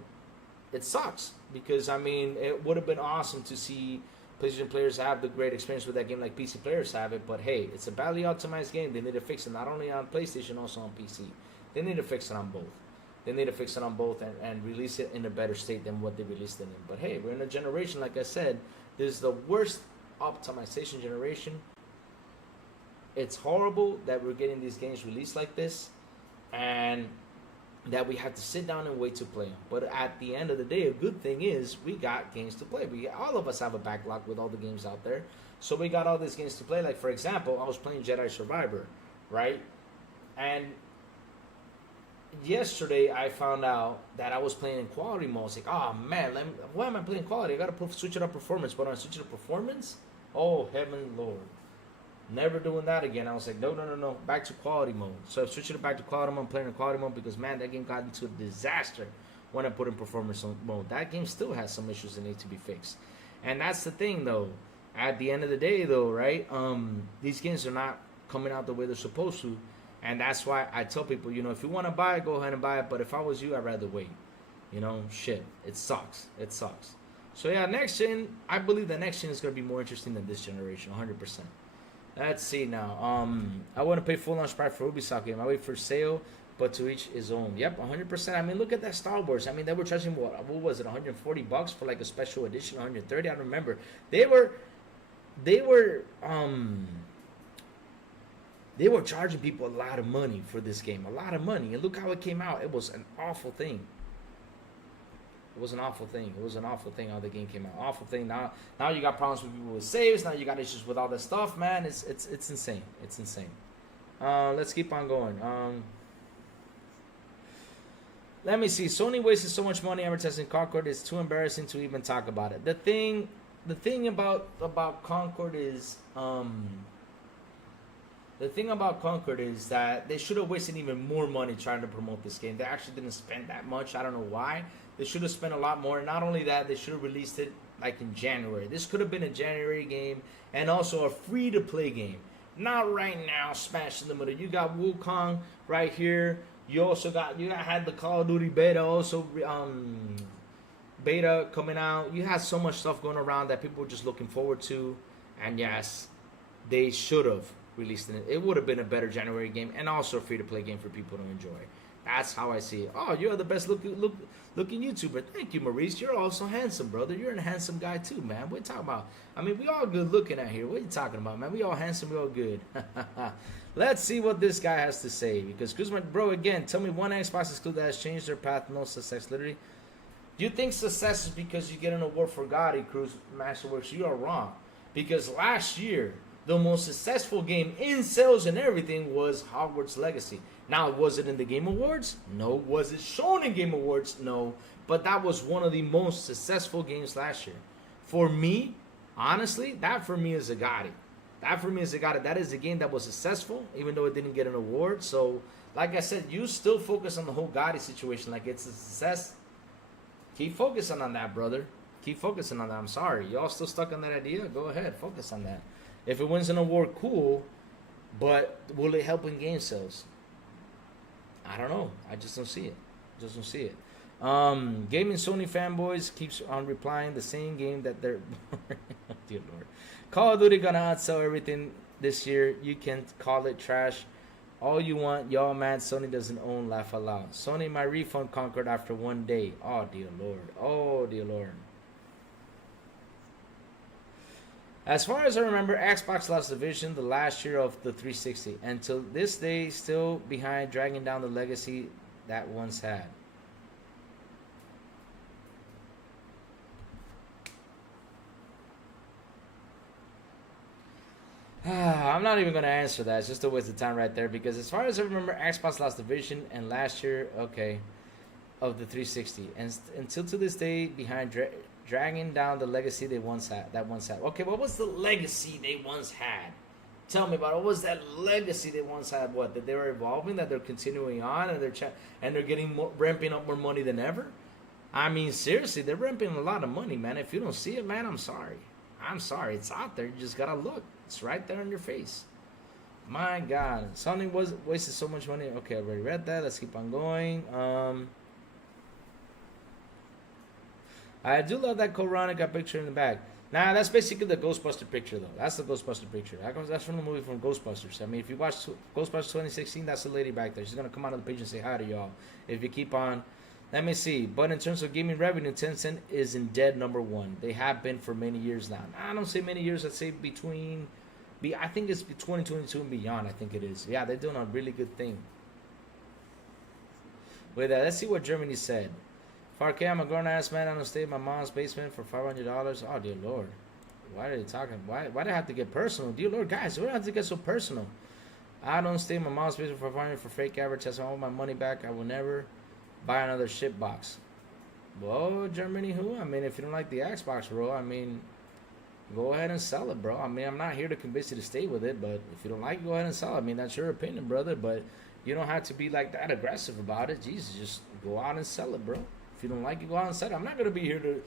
it sucks because, I mean, it would have been awesome to see PlayStation players have the great experience with that game like PC players have it. But hey, it's a badly optimized game. They need to fix it not only on PlayStation, also on PC. They need to fix it on both. They need to fix it on both and release it in a better state than what they released it in. But hey, we're in a generation, like I said, this is the worst optimization generation. It's horrible that we're getting these games released like this. And that we have to sit down and wait to play them. But at the end of the day, a good thing is we got games to play. All of us have a backlog with all the games out there. So we got all these games to play. Like, for example, I was playing Jedi Survivor, right? And yesterday I found out that I was playing in quality mode. I was like, oh man, why am I playing quality? I got to switch it up performance. But when I switch it up performance, oh heaven Lord. Never doing that again. I was like, no. Back to quality mode. So I switched it back to quality mode. I'm playing in quality mode because, man, that game got into a disaster when I put in performance mode. That game still has some issues that need to be fixed. And that's the thing, though. At the end of the day, though, right, these games are not coming out the way they're supposed to. And that's why I tell people, you know, if you want to buy it, go ahead and buy it. But if I was you, I'd rather wait. You know, shit. It sucks. It sucks. So, yeah, next gen, I believe the next gen is going to be more interesting than this generation, 100%. Let's see now. I want to pay full on price for Ubisoft game. I wait for sale, but to each his own. Yep, 100%. I mean, look at that Star Wars. I mean, they were charging what was it, $140 for like a special edition, 130. I don't remember. They were charging people a lot of money for this game, a lot of money. And look how it came out. It was an awful thing. It was an awful thing. It was an awful thing how the game came out. Awful thing. Now you got problems with people with saves. Now you got issues with all that stuff, man. It's insane. It's insane. Let's keep on going. Let me see. Sony wasted so much money advertising Concord. It's too embarrassing to even talk about it. The thing about Concord is that they should have wasted even more money trying to promote this game. They actually didn't spend that much. I don't know why. They should have spent a lot more. Not only that, they should have released it like in January. This could have been a January game and also a free-to-play game. Not right now, smash in the middle. You got Wukong right here. You had the Call of Duty beta also beta coming out. You had so much stuff going around that people were just looking forward to. And yes, they should have released it. It would have been a better January game and also a free-to-play game for people to enjoy. That's how I see it. Oh, you're the best looking YouTuber. Thank you, Maurice. You're also handsome, brother. You're a handsome guy too, man. What are you talking about? I mean, we all good looking out here. What are you talking about, man? We all handsome. We all good. Let's see what this guy has to say. Because, bro, again, tell me one Xbox exclusive that has changed their path. No success, literally. Do you think success is because you get an award for Gotti, Cruz Masterworks? You are wrong. Because last year, the most successful game in sales and everything was Hogwarts Legacy. Now, was it in the Game Awards? No. Was it shown in Game Awards? No. But that was one of the most successful games last year. For me, honestly, that for me is a Gotti. That is a game that was successful, even though it didn't get an award. So, like I said, you still focus on the whole Gotti situation like it's a success. Keep focusing on that, brother. Keep focusing on that. I'm sorry. Y'all still stuck on that idea? Go ahead. Focus on that. If it wins an award, cool. But will it help in game sales? I don't know. I just don't see it. Gaming Sony fanboys keeps on replying the same game that they're... Dear Lord. Call of Duty gonna outsell everything this year. You can call it trash. All you want, y'all mad Sony doesn't own, laugh aloud. Sony, my refund conquered after 1 day. Oh, dear Lord. Oh, dear Lord. As far as I remember, Xbox lost the vision the last year of the 360. Until this day, still behind, dragging down the legacy that once had. I'm not even going to answer that. It's just a waste of time right there. Because as far as I remember, Xbox lost the vision. And last year, okay, of the 360. And until to this day, behind, dragging down the legacy they once had. Okay, what was the legacy they once had? Tell me about it. What was that legacy they once had? What, that they were evolving, that they're continuing on, and they're getting ramping up more money than ever? I mean, seriously, they're ramping a lot of money, man. If you don't see it, man, I'm sorry. It's out there. You just gotta look. It's right there in your face. My God, Sony wasted so much money. Okay, I already read that. Let's keep on going. I do love that Coronica picture in the back. Nah, that's basically the Ghostbuster picture, though. That's the Ghostbuster picture. That's from the movie from Ghostbusters. I mean, if you watch Ghostbusters 2016, that's the lady back there. She's going to come out of the page and say hi to y'all. If you keep on. Let me see. But in terms of gaming revenue, Tencent is in dead #1. They have been for many years now. I don't say many years. I'd say I think it's 2022 and beyond. I think it is. Yeah, they're doing a really good thing. With that, let's see what Germany said. 4K, I'm a grown-ass man. I don't stay in my mom's basement for $500. Oh, dear Lord. Why are they talking? Why do they have to get personal? Dear Lord, guys, why do they have to get so personal? I don't stay in my mom's basement for $500 for fake advertising. I want my money back. I will never buy another shit box. Well, Germany, who? I mean, if you don't like the Xbox, bro, I mean, go ahead and sell it, bro. I mean, I'm not here to convince you to stay with it, but if you don't like it, go ahead and sell it. I mean, that's your opinion, brother, but you don't have to be like that aggressive about it. Jesus, just go out and sell it, bro. If you don't like it, go out and sell it. I'm not going to be here to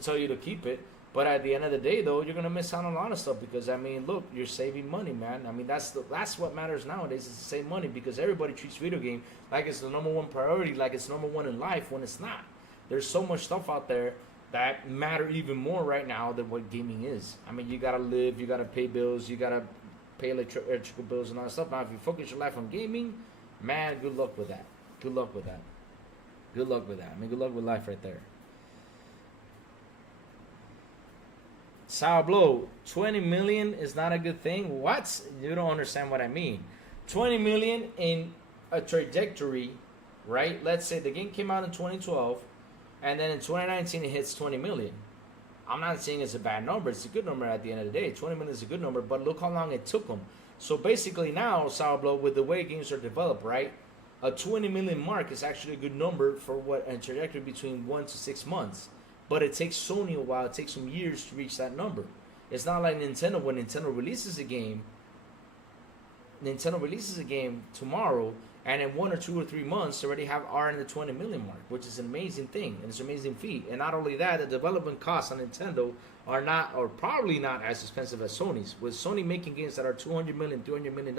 tell you to keep it, but at the end of the day, though, you're going to miss out on a lot of stuff because, I mean, look, you're saving money, man. I mean, that's what matters nowadays is to save money because everybody treats video game like it's the #1 priority, like it's #1 in life when it's not. There's so much stuff out there that matter even more right now than what gaming is. I mean, you got to live, you got to pay bills, you got to pay electrical bills and all that stuff. Now, if you focus your life on gaming, man, good luck with that. Good luck with that. Good luck with that. I mean, good luck with life right there. Sourblow, 20 million is not a good thing. What? You don't understand what I mean. 20 million in a trajectory, right? Let's say the game came out in 2012, and then in 2019 it hits 20 million. I'm not saying it's a bad number. It's a good number at the end of the day. 20 million is a good number, but look how long it took them. So basically now, Sourblow, with the way games are developed, right? A 20 million mark is actually a good number for what a trajectory between 1 to 6 months. But it takes Sony a while. It takes some years to reach that number. It's not like Nintendo. When Nintendo releases a game tomorrow, and in 1 or 2 or 3 months, they already are in the 20 million mark, which is an amazing thing, and it's an amazing feat. And not only that, the development costs on Nintendo are probably not as expensive as Sony's. With Sony making games that are $200 million, $300 million,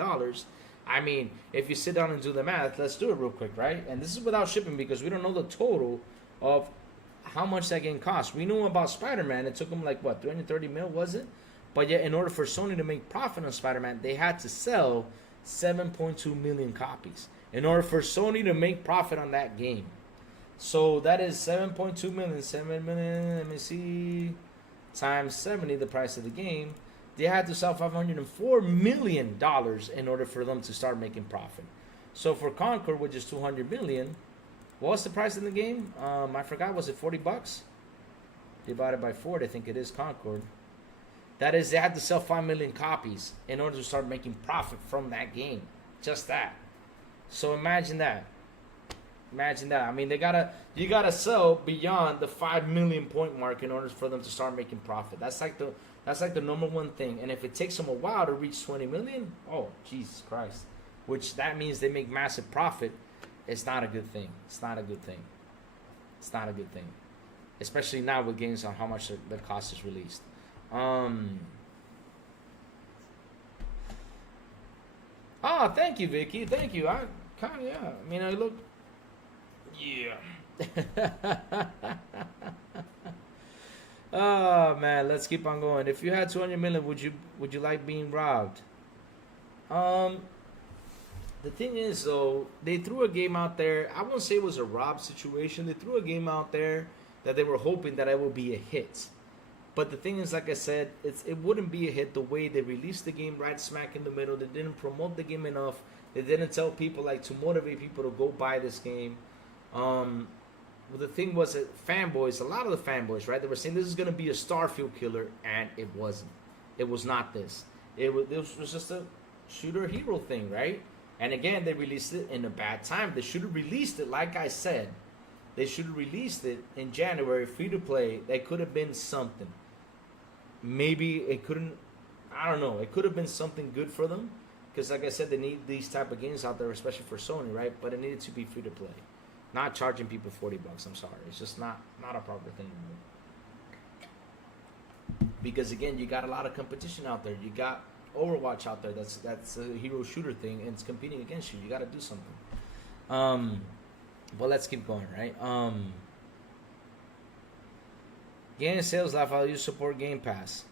I mean, if you sit down and do the math, let's do it real quick, right? And this is without shipping because we don't know the total of how much that game costs. We knew about Spider-Man. It took them like, what, 330 mil, was it? But yet, in order for Sony to make profit on Spider-Man, they had to sell 7.2 million copies in order for Sony to make profit on that game. So that is 7.2 million, 7 million, let me see, times 70, the price of the game. They had to sell $504 million in order for them to start making profit. So for Concord, which is $200 million, what's the price in the game? I forgot. Was it $40? Divided by 4, I think it is Concord. That is, they had to sell 5 million copies in order to start making profit from that game. Just that. So imagine that. Imagine that. I mean, you gotta sell beyond the 5 million point mark in order for them to start making profit. That's like the #1 thing. And if it takes them a while to reach 20 million, oh Jesus Christ! Which that means they make massive profit. It's not a good thing. It's not a good thing. It's not a good thing, especially now with games on how much the cost is released. Oh, thank you, Vicky. Thank you. I mean, I look. Yeah. Oh man, let's keep on going. If you had 200 million, would you like being robbed? The thing is, though, they threw a game out there. I won't say it was a rob situation. They threw a game out there that they were hoping that it would be a hit. But the thing is, like I said, it wouldn't be a hit the way they released the game right smack in the middle. They didn't promote the game enough. They didn't tell people like to motivate people to go buy this game. Well, the thing was that fanboys, a lot of the fanboys, right? They were saying this is going to be a Starfield killer, and it wasn't. It was not this. This was just a shooter hero thing, right? And again, they released it in a bad time. They should have released it, like I said. They should have released it in January, free to play. That could have been something. Maybe it couldn't. I don't know. It could have been something good for them, because like I said, they need these type of games out there, especially for Sony, right? But it needed to be free to play. Not charging people $40. I'm sorry, it's just not a proper thing anymore. Because again, you got a lot of competition out there. You got Overwatch out there. That's a hero shooter thing, and it's competing against you. You got to do something. But let's keep going, right? Game sales life. How do you support Game Pass?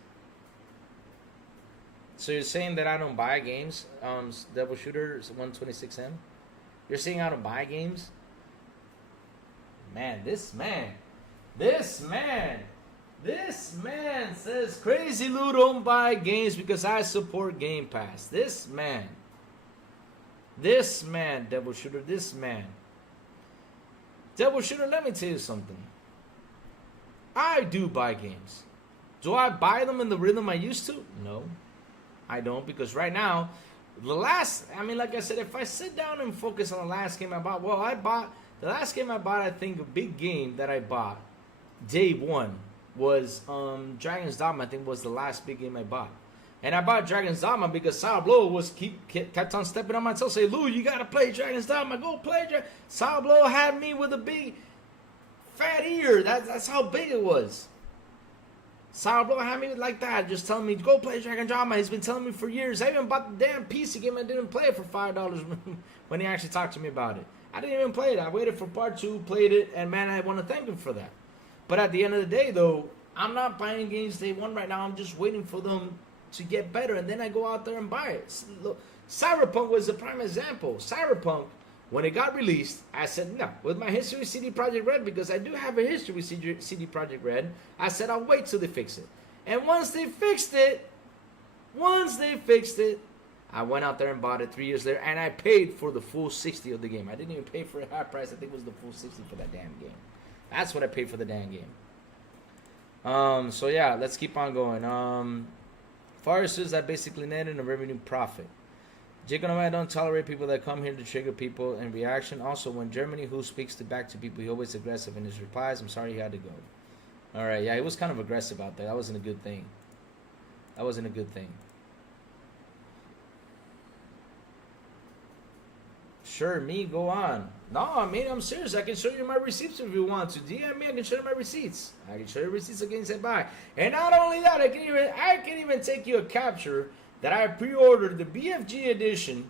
So you're saying that I don't buy games? Devil Shooter 126M. You're saying I don't buy games? Man, this man says Crazy Lou don't buy games because I support Game Pass. This man, Devil Shooter, this man. Devil Shooter, let me tell you something. I do buy games. Do I buy them in the rhythm I used to? No, I don't, because right now, like I said, if I sit down and focus on the last game I bought, the last game I bought, I think a big game that I bought, day one, was Dragon's Dogma. I think was the last big game I bought. And I bought Dragon's Dogma because Sourblow kept on stepping on my toes, say, Lou, you gotta play Dragon's Dogma, go play Sourblow had me with a big fat ear. That's how big it was. Sourblow had me like that, just telling me, go play Dragon's Dogma. He's been telling me for years. I even bought the damn PC game. I didn't play it for $5 when he actually talked to me about it. I didn't even play it. I waited for part 2, played it, and man, I want to thank him for that. But at the end of the day, though, I'm not buying games day one right now. I'm just waiting for them to get better, and then I go out there and buy it. Look, Cyberpunk was a prime example. Cyberpunk, when it got released, I said, no, with my history with CD Projekt Red, because I do have a history with CD Projekt Red, I said I'll wait till they fix it. And once they fixed it, I went out there and bought it 3 years later, and I paid for the full 60 of the game. I didn't even pay for a high price. I think it was the full 60 for that damn game. That's what I paid for the damn game. So yeah, let's keep on going. Forrest says that basically netted a revenue profit. Jacob and I don't tolerate people that come here to trigger people in reaction. Also, when Germany, who speaks back to people, he always aggressive in his replies. I'm sorry he had to go. All right, yeah, he was kind of aggressive out there. That wasn't a good thing. Sure, me, go on. No, I mean, I'm serious. I can show you my receipts if you want to. DM me, I can show you my receipts. I can show you receipts against that buy. And not only that, I can even take you a capture that I pre-ordered the BFG edition,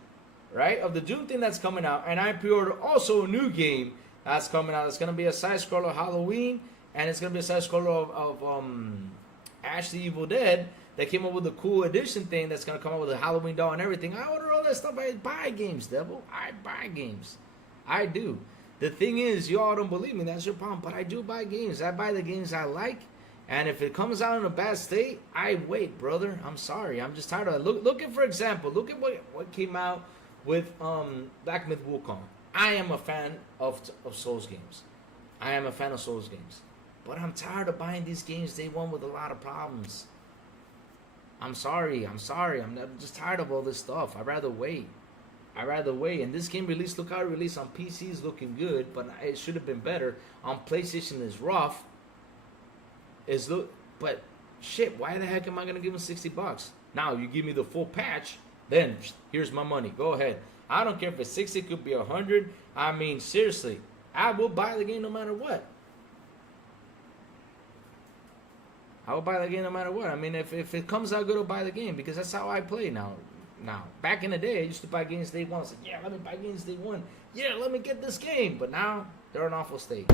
right, of the Doom thing that's coming out. And I pre-ordered also a new game that's coming out. It's going to be a side-scroller Halloween, and it's going to be a side-scroller of Ash the Evil Dead. They came up with a cool edition thing that's going to come up with a Halloween doll and everything. I order all that stuff. I buy games, devil. I buy games. I do. The thing is, y'all don't believe me. That's your problem. But I do buy games. I buy the games I like. And if it comes out in a bad state, I wait, brother. I'm sorry. I'm just tired of it. Look at, for example, look at what came out with Black Myth Wukong. I am a fan of Souls games. But I'm tired of buying these games day one with a lot of problems. I'm sorry. I'm just tired of all this stuff. I'd rather wait. And this game released, look how it released on PC is looking good, but it should have been better. On PlayStation is rough. But shit, why the heck am I gonna give him $60? Now you give me the full patch, then here's my money. Go ahead. I don't care if it's 60, it could be 100. I mean, seriously, I will buy the game no matter what. I will buy the game no matter what. I mean, if it comes out good, I'll buy the game because that's how I play now. Back in the day, I used to buy games day one. I said, yeah, let me buy games day one. Yeah, let me get this game. But now, they're in an awful state.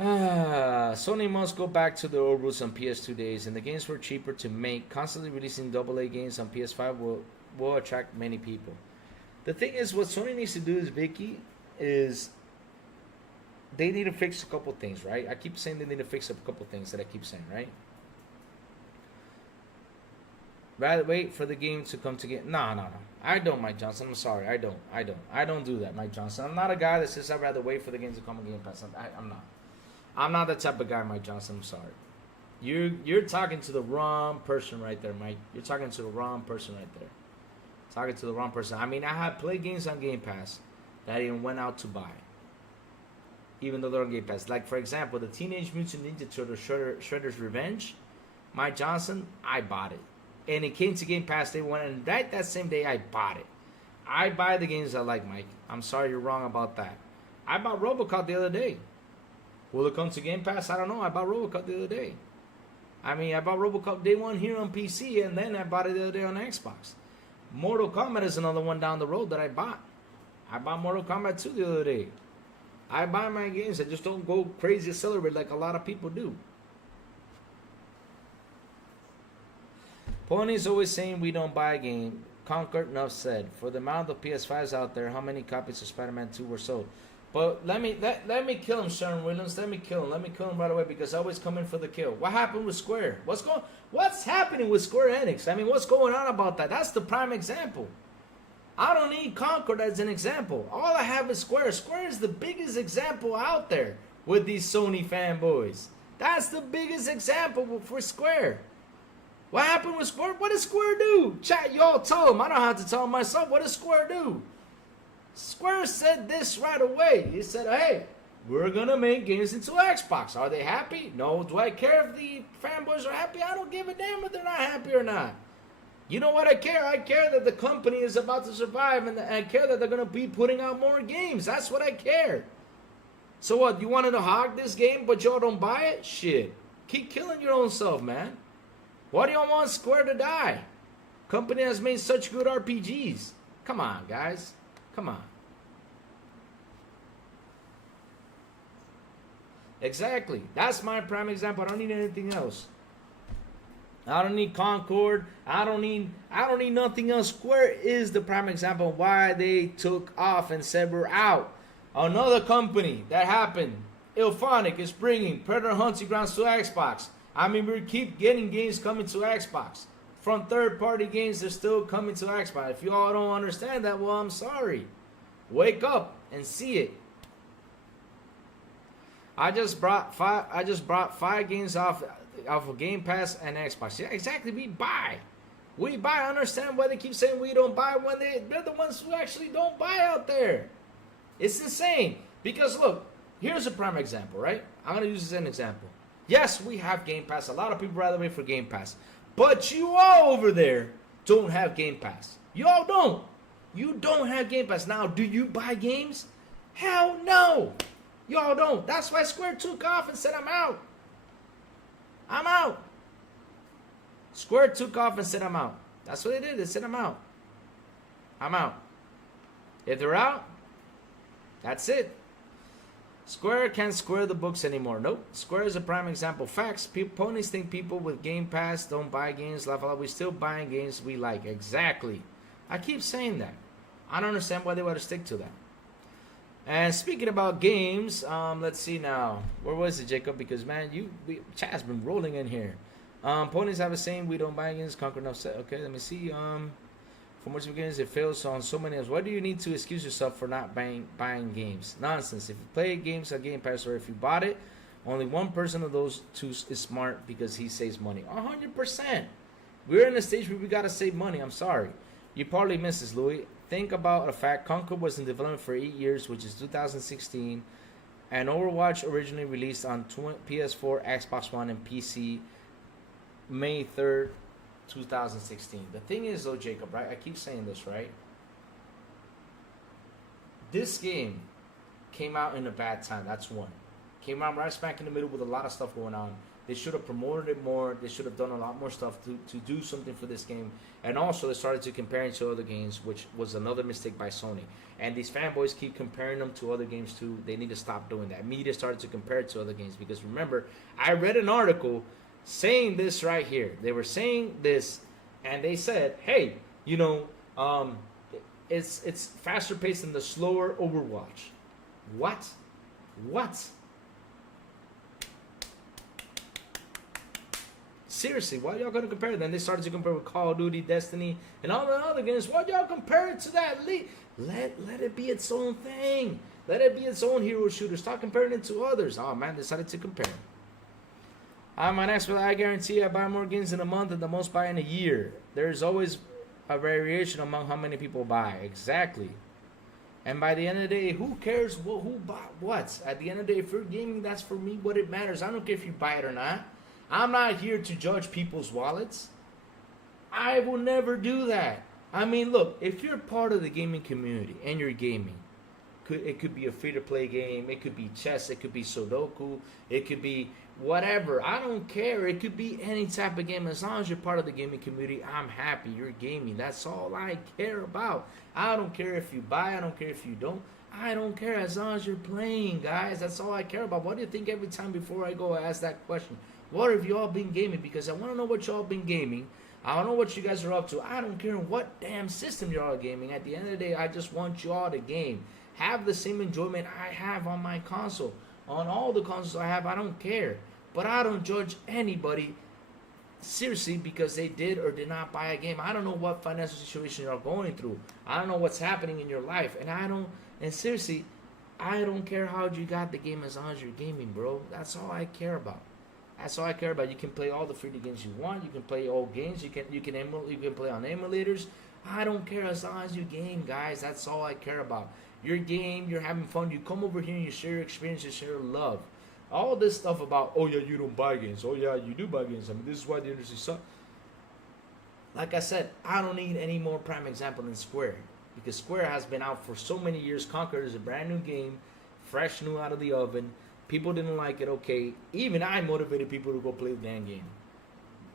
Sony must go back to the old roots on PS2 days, and the games were cheaper to make. Constantly releasing AA games on PS5 will attract many people. The thing is, what Sony needs to do is, Vicky, is they need to fix a couple things, right? I keep saying they need to fix a couple things that I keep saying, right? Rather wait for the game to come together. No. I don't, Mike Johnson. I'm sorry. I don't do that, Mike Johnson. I'm not a guy that says I'd rather wait for the game to come on Game Pass. I'm not. I'm not that type of guy, Mike Johnson. I'm sorry. You're talking to the wrong person right there, Mike. You're talking to the wrong person right there. Talking to the wrong person. I mean, I have played games on Game Pass that I even went out to buy, even though they're on Game Pass. Like, for example, the Teenage Mutant Ninja Turtles Shredder's Revenge, Mike Johnson, I bought it. And it came to Game Pass day one, and that same day I bought it. I buy the games I like, Mike. I'm sorry you're wrong about that. I bought RoboCop the other day. Will it come to Game Pass? I don't know. I bought RoboCop the other day. I mean, I bought RoboCop day one here on PC, and then I bought it the other day on Xbox. Mortal Kombat is another one down the road that I bought. I bought Mortal Kombat 2 the other day. I buy my games. I just don't go crazy celebrate like a lot of people do. Pony's always saying we don't buy a game. Concord, enough said. For the amount of PS5s out there, how many copies of Spider-Man 2 were sold? But let me kill him, Sharon Williams. Let me kill him right away, because I always come in for the kill. What happened with Square? What's happening with Square Enix? I mean, what's going on about that? That's the prime example. I don't need Concord as an example. All I have is Square. Square is the biggest example out there with these Sony fanboys. That's the biggest example for Square. What happened with Square? What does Square do? Chat, y'all tell them. I don't have to tell them myself. What does Square do? Square said this right away. He said, hey, we're going to make games into Xbox. Are they happy? No. Do I care if the fanboys are happy? I don't give a damn if they're not happy or not. You know what I care? I care that the company is about to survive, and I care that they're going to be putting out more games. That's what I care. So what? You wanted to hog this game, but y'all don't buy it? Shit. Keep killing your own self, man. Why do y'all want Square to die? Company has made such good RPGs. Come on, guys. Come on. Exactly. That's my prime example. I don't need anything else. I don't need Concord. I don't need nothing else. Square is the prime example of why they took off and said we're out. Another company that happened. Ilphonic is bringing Predator Hunting Grounds to Xbox. I mean, we keep getting games coming to Xbox. From third-party games, they're still coming to Xbox. If you all don't understand that, well, I'm sorry. Wake up and see it. I just brought five games off of Game Pass and Xbox. Yeah, exactly. We buy. I understand why they keep saying we don't buy when they're the ones who actually don't buy out there. It's insane. Because look, here's a prime example, right? I'm gonna use this as an example. Yes, we have Game Pass. A lot of people rather wait for Game Pass. But you all over there don't have Game Pass. Y'all don't. You don't have Game Pass. Now, do you buy games? Hell no. Y'all don't. That's why Square took off and said, I'm out. I'm out. Square took off and said, I'm out. That's what they did. They said, I'm out. I'm out. If they're out, that's it. Square can't square the books anymore. Nope. Square is a prime example. Facts. Ponies think people with Game Pass don't buy games. We still buying games we like. Exactly. I keep saying that. I don't understand why they want to stick to that. And speaking about games, let's see now. Where was it, Jacob? Because, man, chat's been rolling in here. Ponies have a saying, we don't buy games. Conquer enough set. Okay, let me see. For most games, it fails on so many. Why do you need to excuse yourself for not buying games? Nonsense. If you play games on Game Pass or if you bought it, only one person of those two is smart because he saves money. 100%. We're in a stage where we got to save money. I'm sorry. You probably missed this, Louis. Think about a fact. Conquer was in development for 8 years, which is 2016. And Overwatch originally released on PS4, Xbox One, and PC May 3rd, 2016. The thing is, though, Jacob, right? I keep saying this, right? This game came out in a bad time. That's one. Came out right smack in the middle with a lot of stuff going on. They should have promoted it more. They should have done a lot more stuff to do something for this game. And also, they started to compare it to other games, which was another mistake by Sony. And these fanboys keep comparing them to other games, too. They need to stop doing that. Media started to compare it to other games. Because remember, I read an article saying this right here. They were saying this, and they said, hey, Um, it's faster paced than the slower Overwatch. What? What? Seriously, why y'all gonna compare it? Then they started to compare with Call of Duty, Destiny, and all the other games. Why y'all compare it to that? Let it be its own thing. Let it be its own hero shooter. Stop comparing it to others. Oh man, decided to compare. I'm an expert. I guarantee I buy more games in a month than the most buy in a year. There's always a variation among how many people buy. Exactly. And by the end of the day, who cares who bought what? At the end of the day, if you're gaming, that's for me what it matters. I don't care if you buy it or not. I'm not here to judge people's wallets. I will never do that. I mean, look, if you're part of the gaming community and you're gaming, it could be a free-to-play game, it could be chess, it could be Sudoku, it could be whatever. I don't care. It could be any type of game. As long as you're part of the gaming community, I'm happy. You're gaming. That's all I care about. I don't care if you buy. I don't care if you don't. I don't care as long as you're playing, guys. That's all I care about. What do you think every time before I go I ask that question? What have you all been gaming? Because I want to know what y'all been gaming. I don't know what you guys are up to. I don't care what damn system you're all gaming. At the end of the day, I just want you all to game. Have the same enjoyment I have on my console. On all the consoles I have, I don't care. But I don't judge anybody seriously because they did or did not buy a game. I don't know what financial situation you're going through. I don't know what's happening in your life. And seriously, I don't care how you got the game as long as you're gaming, bro. That's all I care about. That's all I care about. You can play all the free games you want. You can play old games. You can play on emulators. I don't care as long as you game, guys. That's all I care about. Your game, you're having fun. You come over here and you share your experience, you share your love. All this stuff about, oh yeah, you don't buy games. Oh yeah, you do buy games. I mean, this is why the industry sucks. Like I said, I don't need any more prime example than Square. Because Square has been out for so many years. Conquer is a brand new game, fresh new out of the oven. People didn't like it, okay. Even I motivated people to go play the damn game.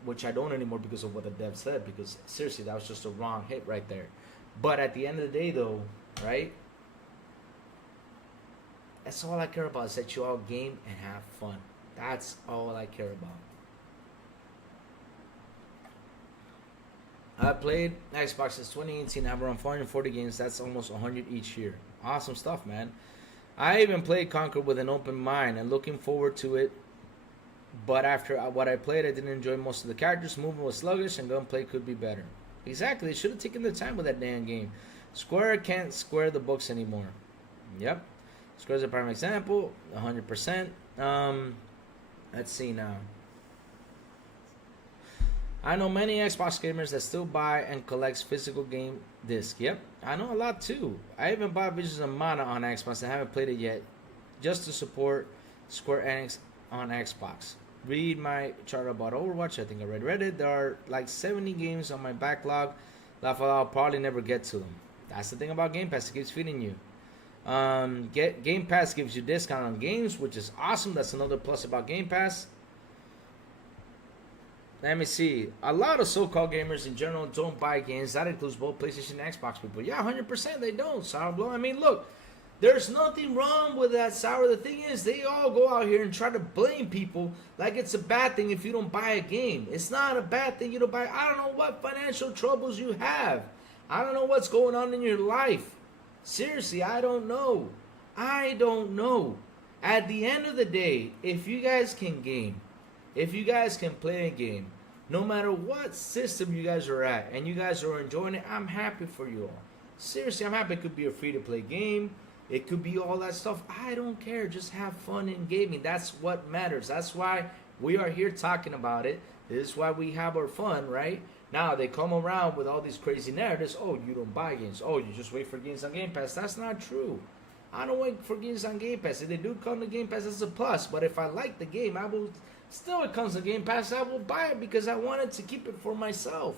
Which I don't anymore because of what the dev said. Because seriously, that was just a wrong hit right there. But at the end of the day though, right? That's all I care about is that you all game and have fun. That's all I care about. I played Xbox since 2018. I've run 440 games. That's almost 100 each year. Awesome stuff, man. I even played Conquer with an open mind and looking forward to it. But after what I played, I didn't enjoy most of the characters. Movement was sluggish and gunplay could be better. Exactly. They should have taken the time with that damn game. Square can't square the books anymore. Yep. Square's a prime example, 100%. Let's see now. I know many Xbox gamers that still buy and collects physical game disc. Yep, I know a lot too. I even bought Visions of Mana on Xbox and haven't played it yet, just to support Square Enix on Xbox. Read my chart about Overwatch. I think I read it. There are like 70 games on my backlog that I'll probably never get to them. That's the thing about Game Pass. It keeps feeding you. Game Pass gives you discount on games, which is awesome. That's another plus about Game Pass. Let me see. A lot of so-called gamers in general don't buy games. That includes both PlayStation and Xbox people. Yeah, 100% they don't. Sourblow. I mean, look, there's nothing wrong with that, Sour. The thing is, they all go out here and try to blame people like it's a bad thing if you don't buy a game. It's not a bad thing you don't buy. I don't know what financial troubles you have. I don't know what's going on in your life. Seriously, I don't know. I don't know. At the end of the day, if you guys can game, if you guys can play a game, no matter what system you guys are at, and you guys are enjoying it, I'm happy for you all. Seriously, I'm happy. It could be a free-to-play game. It could be all that stuff. I don't care. Just have fun in gaming. That's what matters. That's why we are here talking about it. This is why we have our fun, right? Now, they come around with all these crazy narratives. Oh, you don't buy games. Oh, you just wait for games on Game Pass. That's not true. I don't wait for games on Game Pass. If they do come to Game Pass, that's a plus. But if I like the game, I will still, it comes to Game Pass, I will buy it because I wanted to keep it for myself.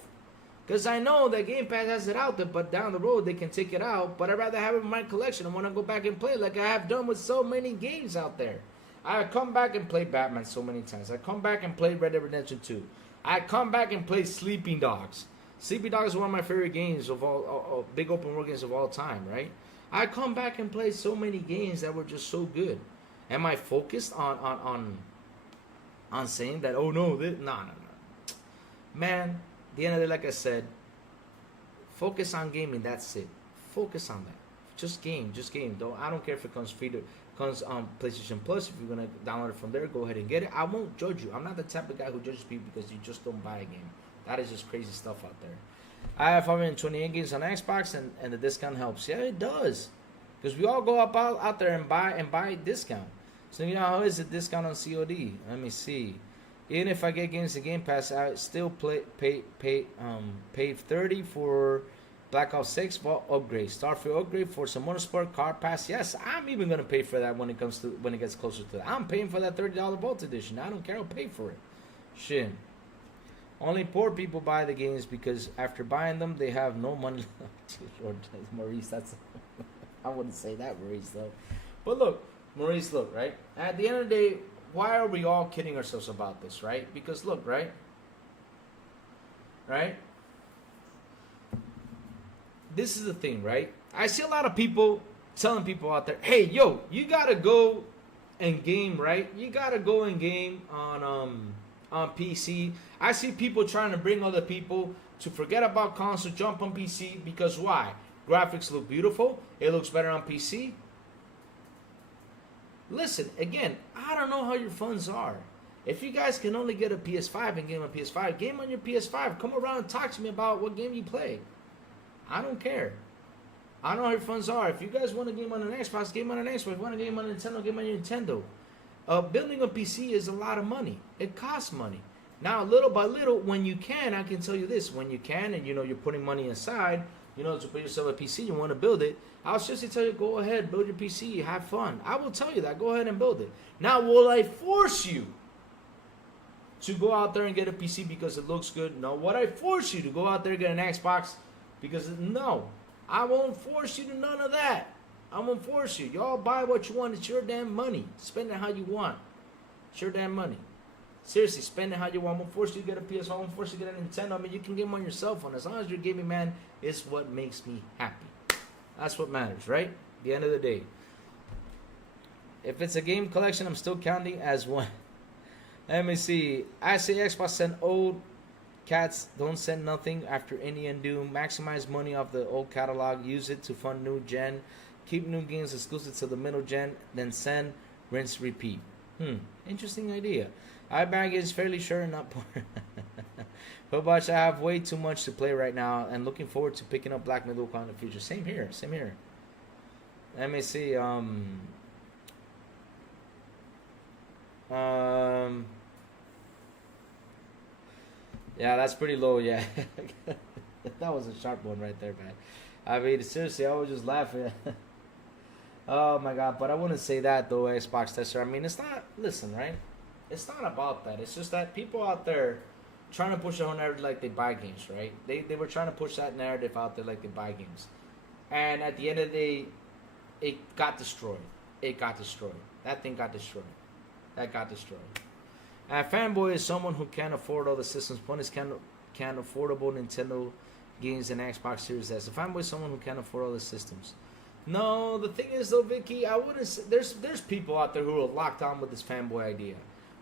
Because I know that Game Pass has it out there, but down the road they can take it out. But I'd rather have it in my collection. I want to go back and play like I have done with so many games out there. I come back and play Batman so many times. I come back and play Red Dead Redemption 2. I come back and play Sleeping Dogs. Sleeping Dogs is one of my favorite games of all, big open world games of all time, right? I come back and play so many games that were just so good. Am I focused on saying that, oh no, no. Man, at the end of the day, like I said, Focus on gaming. That's it. Focus on that. Just game. Just game. I don't care if it comes free to comes on PlayStation Plus. If you're gonna download it from there, go ahead and get it. I won't judge you. I'm not the type of guy who judges people because you just don't buy a game. That is just crazy stuff out there. I have 528 games on Xbox, and the discount helps. Yeah, it does, because we all go out there and buy discount. So you know how is it discount on COD? Let me see. Even if I get games in Game Pass, I still pay 30 for Black Ops 6 Vault upgrade, Starfield upgrade for some Motorsport Car Pass. Yes, I'm even gonna pay for that when it gets closer to that. I'm paying for that $30 Vault edition. I don't care. I'll pay for it. Shit. Only poor people buy the games because after buying them, they have no money. Or Maurice, that's I wouldn't say that, Maurice, though. But look, Maurice, look, right? At the end of the day, why are we all kidding ourselves about this, right? Because look, right? Right? This is the thing, right? I see a lot of people telling people out there, hey, yo, you gotta go and game, right? You gotta go and game on PC. I see people trying to bring other people to forget about console, jump on PC, because why? Graphics look beautiful. It looks better on PC. Listen, again, I don't know how your funds are. If you guys can only get a PS5 and game on PS5, game on your PS5. Come around and talk to me about what game you play. I don't care. I don't know how your funds are. If you guys want a game on an Xbox, game on an Xbox. If you want a game on a Nintendo, game on your Nintendo. Building a PC is a lot of money. It costs money. Now, little by little, when you can, I can tell you this. When you can, and you're putting money aside, to put yourself a PC, you want to build it, I'll seriously tell you, go ahead, build your PC, have fun. I will tell you that. Go ahead and build it. Now, will I force you to go out there and get a PC because it looks good? No. Would I force you to go out there and get an Xbox? No. I won't force you to none of that. I won't force you. Y'all buy what you want. It's your damn money. Spend it how you want. It's your damn money. Seriously, spend it how you want. I won't force you to get a PS4. I won't force you to get a Nintendo. I mean, you can game on your cell phone. As long as you're gaming, man, it's what makes me happy. That's what matters, right? At the end of the day. If it's a game collection, I'm still counting as one. Let me see. I say Xbox send old cats. Don't send nothing after any and do. Maximize money off the old catalog. Use it to fund new gen. Keep new games exclusive to the middle gen. Then send, rinse, repeat. Interesting idea. iBag is fairly sure not poor. But I have way too much to play right now and looking forward to picking up Black Myth in the future. Same here. Let me see. Yeah, that's pretty low. Yeah, that was a sharp one right there, man. I mean, seriously, I was just laughing. Oh my god! But I wouldn't say that though, Xbox tester. I mean, it's not. Listen, right? It's not about that. It's just that people out there trying to push their own narrative like they buy games, right? They were trying to push that narrative out there like they buy games, and at the end of the day, it got destroyed. That thing got destroyed. A fanboy is someone who can't afford all the systems. One is can't affordable Nintendo games and Xbox Series S. A fanboy is someone who can't afford all the systems. No, the thing is though, Vicky, I wouldn't say, there's people out there who are locked on with this fanboy idea.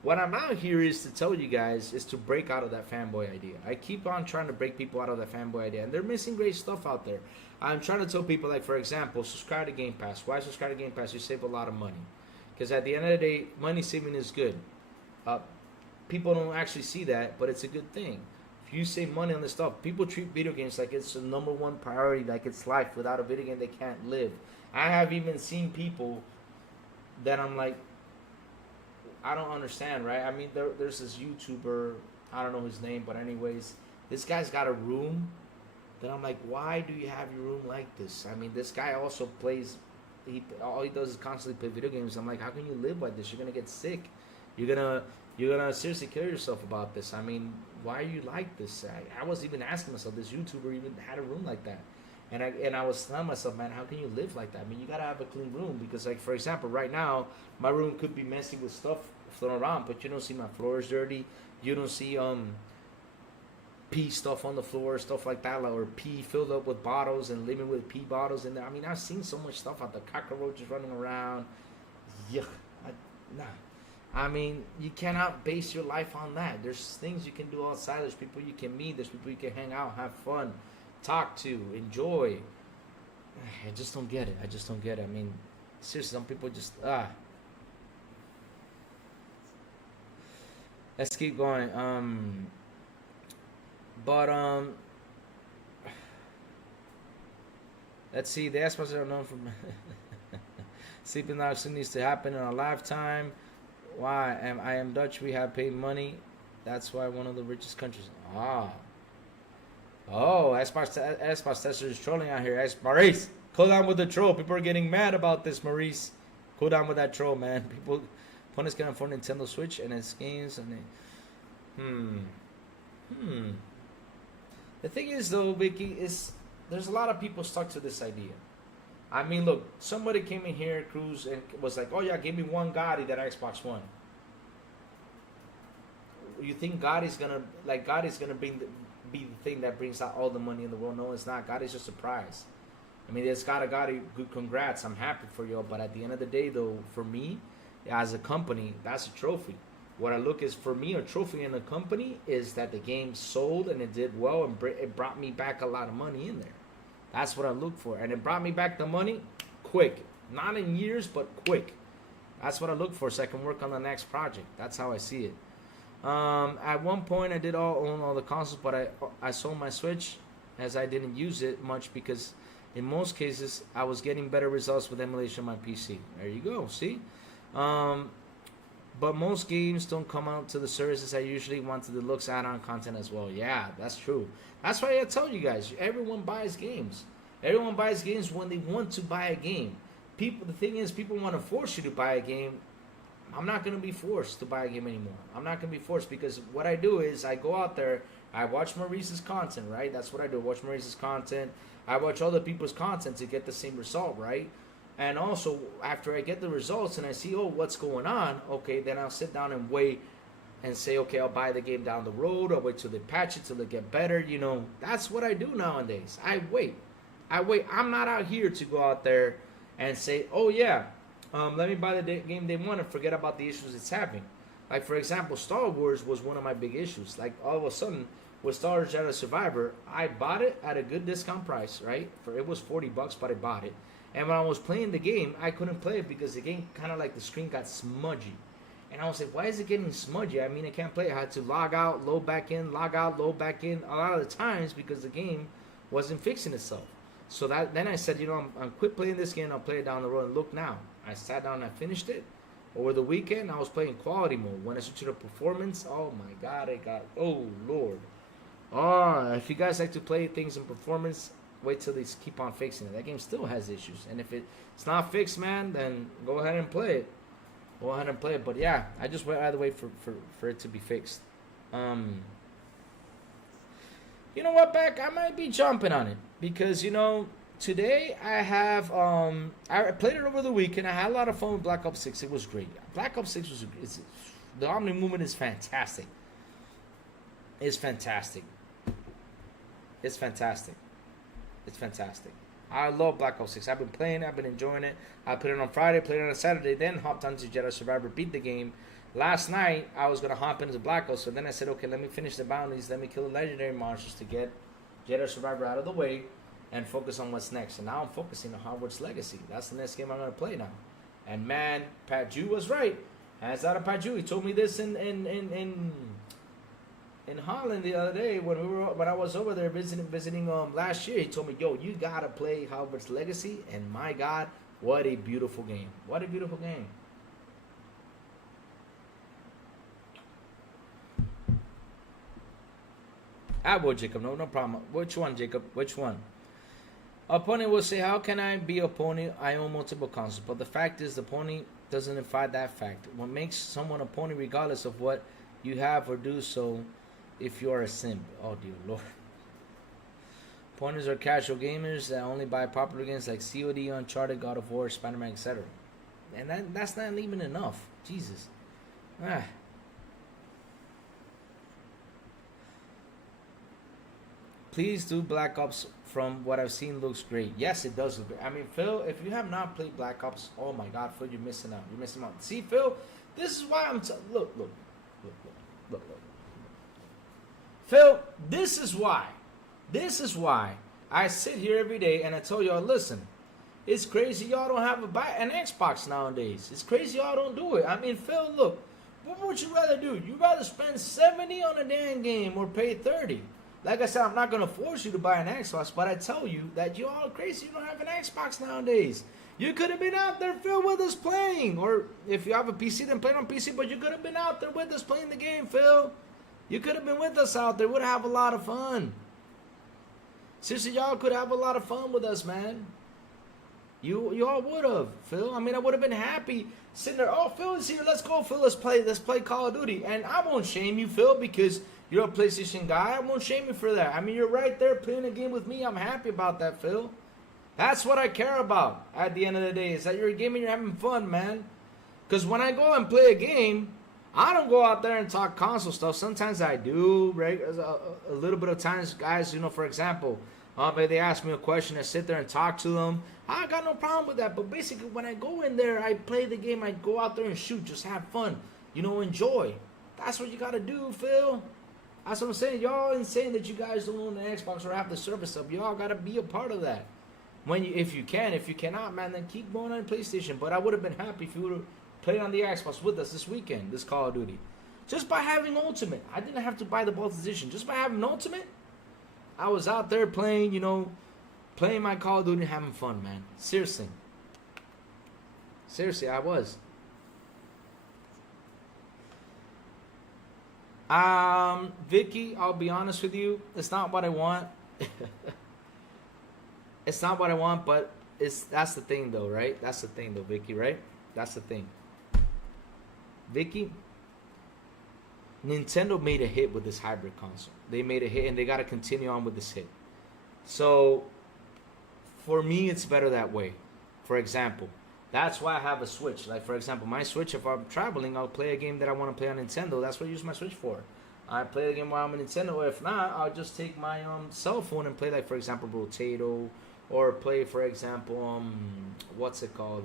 What I'm out here is to tell you guys is to break out of that fanboy idea. I keep on trying to break people out of that fanboy idea, and they're missing great stuff out there. I'm trying to tell people, like, for example, subscribe to Game Pass. Why subscribe to Game Pass? You save a lot of money. Because at the end of the day, money saving is good. People don't actually see that, but it's a good thing. If you save money on this stuff, people treat video games like it's the number one priority, like it's life. Without a video game, they can't live. I have even seen people that I'm like, I don't understand, right? I mean, there's this YouTuber, I don't know his name, but anyways, this guy's got a room that I'm like, why do you have your room like this? I mean, this guy also plays, all he does is constantly play video games. I'm like, how can you live like this? You're gonna get sick. You're gonna seriously kill yourself about this. I mean, why are you like this? I was even asking myself, this YouTuber even had a room like that. And I was telling myself, man, how can you live like that? I mean, you gotta have a clean room because, like, for example, right now, my room could be messy with stuff thrown around, but you don't see my floor is dirty. You don't see pee stuff on the floor, stuff like that, or pee filled up with bottles and living with pee bottles in there. I mean, I've seen so much stuff out there, cockroaches running around. Yuck. Nah. I mean, you cannot base your life on that. There's things you can do outside. There's people you can meet. There's people you can hang out, have fun. talk to, enjoy. I just don't get it. I just don't get it. I mean, seriously, some people just Let's keep going. But let's see. The aspects are known from sleeping now soon needs to happen in our lifetime. Why? I am Dutch. We have paid money. That's why one of the richest countries. Oh, Xbox Tester is trolling out here. Maurice, cool down with the troll. People are getting mad about this, Maurice. Cool down with that troll, man. People, opponents can afford Nintendo Switch and its games. And The thing is, though, Vicky, is there's a lot of people stuck to this idea. I mean, look, somebody came in here, Cruz, and was like, "Oh yeah, give me one Gotti that Xbox One." You think Gotti's gonna be the thing that brings out all the money in the world? No, it's not. Gotti's just a prize. I mean, it's got a Gotti. Good, congrats. I'm happy for you. But at the end of the day, though, for me, as a company, that's a trophy. What I look is, for me, a trophy in a company is that the game sold and it did well and it brought me back a lot of money in there. That's what I look for. And it brought me back the money quick. Not in years, but quick. That's what I look for so I can work on the next project. That's how I see it. At one point, I did own all the consoles, but I sold my Switch as I didn't use it much because in most cases, I was getting better results with emulation on my PC. There you go. See? But most games don't come out to the services I usually want to the looks add-on content as well. Yeah, that's true. That's why I tell you guys, everyone buys games. Everyone buys games when they want to buy a game. The thing is, people want to force you to buy a game. I'm not going to be forced to buy a game anymore. I'm not going to be forced because what I do is I go out there, I watch Maurice's content, right? That's what I do. Watch Maurice's content. I watch other people's content to get the same result, right? And also, after I get the results and I see, what's going on, okay, then I'll sit down and wait and say, okay, I'll buy the game down the road. I'll wait till they patch it, till they get better. You know, that's what I do nowadays. I wait. I'm not out here to go out there and say, oh, yeah, let me buy the game they want and forget about the issues it's having. Like, for example, Star Wars was one of my big issues. Like, all of a sudden, with Star Wars Jedi Survivor, I bought it at a good discount price, right? It was $40, but I bought it. And when I was playing the game, I couldn't play it because the game kind of like the screen got smudgy. And I was like, why is it getting smudgy? I mean, I can't play it. I had to log out, load back in, log out, load back in a lot of the times because the game wasn't fixing itself. So then I said, I'm quit playing this game. I'll play it down the road. And look now. I sat down and I finished it. Over the weekend, I was playing quality mode. When I switched to performance, oh my God, oh Lord. Oh, if you guys like to play things in performance, wait till they keep on fixing it. That game still has issues. And if it's not fixed, man, then go ahead and play it. Go ahead and play it. But yeah, I just went either way for it to be fixed. You know what, Beck? I might be jumping on it. Because, today I have, I played it over the weekend. I had a lot of fun with Black Ops 6. It was great. Black Ops 6 the Omni movement is fantastic. It's fantastic. It's fantastic. It's fantastic. I love Black Ops 6. I've been playing it. I've been enjoying it. I put it on Friday, played it on Saturday, then hopped onto Jedi Survivor, beat the game. Last night, I was going to hop into Black Ops, so then I said, okay, let me finish the bounties. Let me kill the legendary monsters to get Jedi Survivor out of the way and focus on what's next. And now I'm focusing on Hogwarts Legacy. That's the next game I'm going to play now. And man, Pat Jew was right. Hands out of Pat Jew. He told me this in Holland the other day when I was over there visiting last year. He told me, yo, you gotta play Hogwarts Legacy, and my God, what a beautiful game. What a beautiful game. I will, Jacob. No problem. Which one, Jacob? Which one? Opponent will say, how can I be a pony? I own multiple consoles. But the fact is, the pony doesn't defy that fact. What makes someone a pony regardless of what you have or do so if you are a simp. Oh, dear Lord. Ponies are casual gamers that only buy popular games like COD, Uncharted, God of War, Spider-Man, etc. And that's not even enough. Jesus. Please do Black Ops. From what I've seen, looks great. Yes, it does look great. I mean, Phil, if you have not played Black Ops, oh my God, Phil, you're missing out. You're missing out. See, Phil, this is why I'm look. Phil, this is why I sit here every day and I tell y'all, listen, it's crazy y'all don't have an Xbox nowadays. It's crazy y'all don't do it. I mean, Phil, look, what would you rather do? You'd rather spend 70 on a damn game or pay 30. Like I said, I'm not going to force you to buy an Xbox, but I tell you that you're all crazy you don't have an Xbox nowadays. You could have been out there, Phil, with us playing. Or if you have a PC, then play it on PC, but you could have been out there with us playing the game, Phil. You could have been with us out there. We'd have a lot of fun. Seriously, y'all could have a lot of fun with us, man. You all would have, Phil. I mean, I would have been happy sitting there. Oh, Phil is here. Let's go, Phil. Let's play Call of Duty. And I won't shame you, Phil, because you're a PlayStation guy. I won't shame you for that. I mean, you're right there playing a game with me. I'm happy about that, Phil. That's what I care about at the end of the day, is that you're a gamer and you're having fun, man. Because when I go and play a game, I don't go out there and talk console stuff. Sometimes I do, right? A little bit of times, guys, you know, for example, if they ask me a question, I sit there and talk to them. I got no problem with that. But basically, when I go in there, I play the game. I go out there and shoot. Just have fun. You know, enjoy. That's what you got to do, Phil. That's what I'm saying. Y'all ain't saying that you guys don't own an Xbox or have the service up. Y'all got to be a part of that. If you can. If you cannot, man, then keep going on PlayStation. But I would have been happy if you would have played on the Xbox with us this weekend, this Call of Duty. Just by having Ultimate. I didn't have to buy the Vault Edition. Just by having Ultimate, I was out there playing, you know, playing my Call of Duty and having fun, man. Seriously. Seriously, I was. Vicky, I'll be honest with you. It's not what I want. It's not what I want, but that's the thing, though, right? That's the thing, though, Vicky, right? That's the thing. Vicky, Nintendo made a hit with this hybrid console. They made a hit, and they got to continue on with this hit. So, for me, it's better that way. For example, that's why I have a Switch. Like, for example, my Switch, if I'm traveling, I'll play a game that I want to play on Nintendo. That's what I use my Switch for. I play the game while I'm on Nintendo. If not, I'll just take my cell phone and play, like, for example, Rotato, or play, for example, what's it called?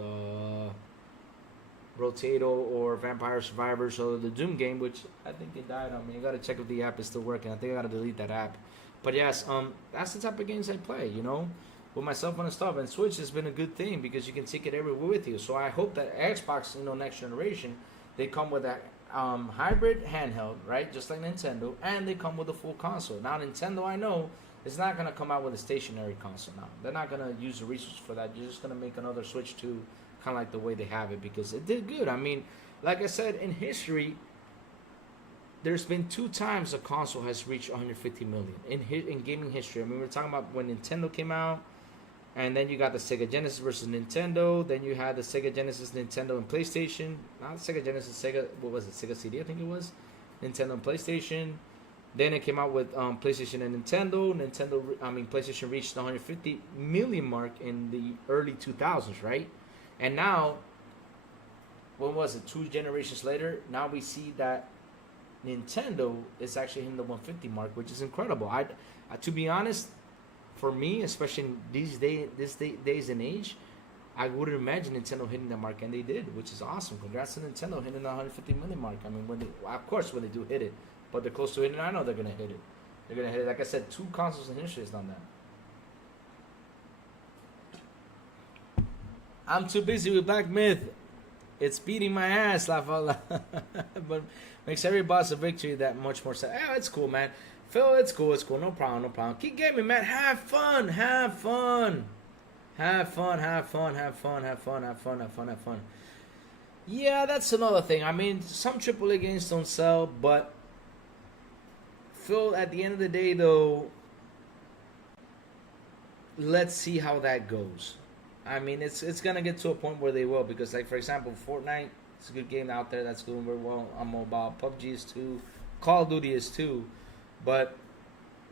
Rotato or Vampire Survivors or the Doom game, which I think they died on me. You gotta check if the app is still working. I think I gotta delete that app. But yes, that's the type of games I play, you know, with my cell phone and stuff. And Switch has been a good thing because you can take it everywhere with you. So I hope that Xbox, you know, next generation, they come with that hybrid handheld, right? Just like Nintendo, and they come with a full console. Now Nintendo, I know, is not gonna come out with a stationary console now. They're not gonna use the resources for that. You're just gonna make another Switch 2, kind of like the way they have it, because it did good. I mean, like I said, in history, there's been 2 times a console has reached 150 million in gaming history. I mean, we're talking about when Nintendo came out, and then you got the Sega Genesis versus Nintendo. Then you had the Sega Genesis, Nintendo, and PlayStation. Not Sega Genesis, Sega, what was it? Sega CD, I think it was. Nintendo and PlayStation. Then it came out with PlayStation and Nintendo. PlayStation reached the 150 million mark in the early 2000s, right? And now, what was it? 2 generations later, now we see that Nintendo is actually hitting the 150 mark, which is incredible. To be honest, for me, especially in days and age, I wouldn't imagine Nintendo hitting that mark, and they did, which is awesome. Congrats to Nintendo hitting the 150 million mark. I mean, when they do hit it, but they're close to hitting it. I know they're gonna hit it. They're gonna hit it. Like I said, 2 consoles in history has done that. I'm too busy with Black Myth. It's beating my ass, but makes every boss a victory that much more sad. Yeah, it's cool, man. Phil, it's cool. No problem. Keep gaming, man. Have fun. Yeah, that's another thing. I mean, some AAA games don't sell, but Phil, at the end of the day, though, let's see how that goes. I mean, it's gonna get to a point where they will, because, like, for example, Fortnite, it's a good game out there that's doing very well on mobile. PUBG is too. Call of Duty is too. But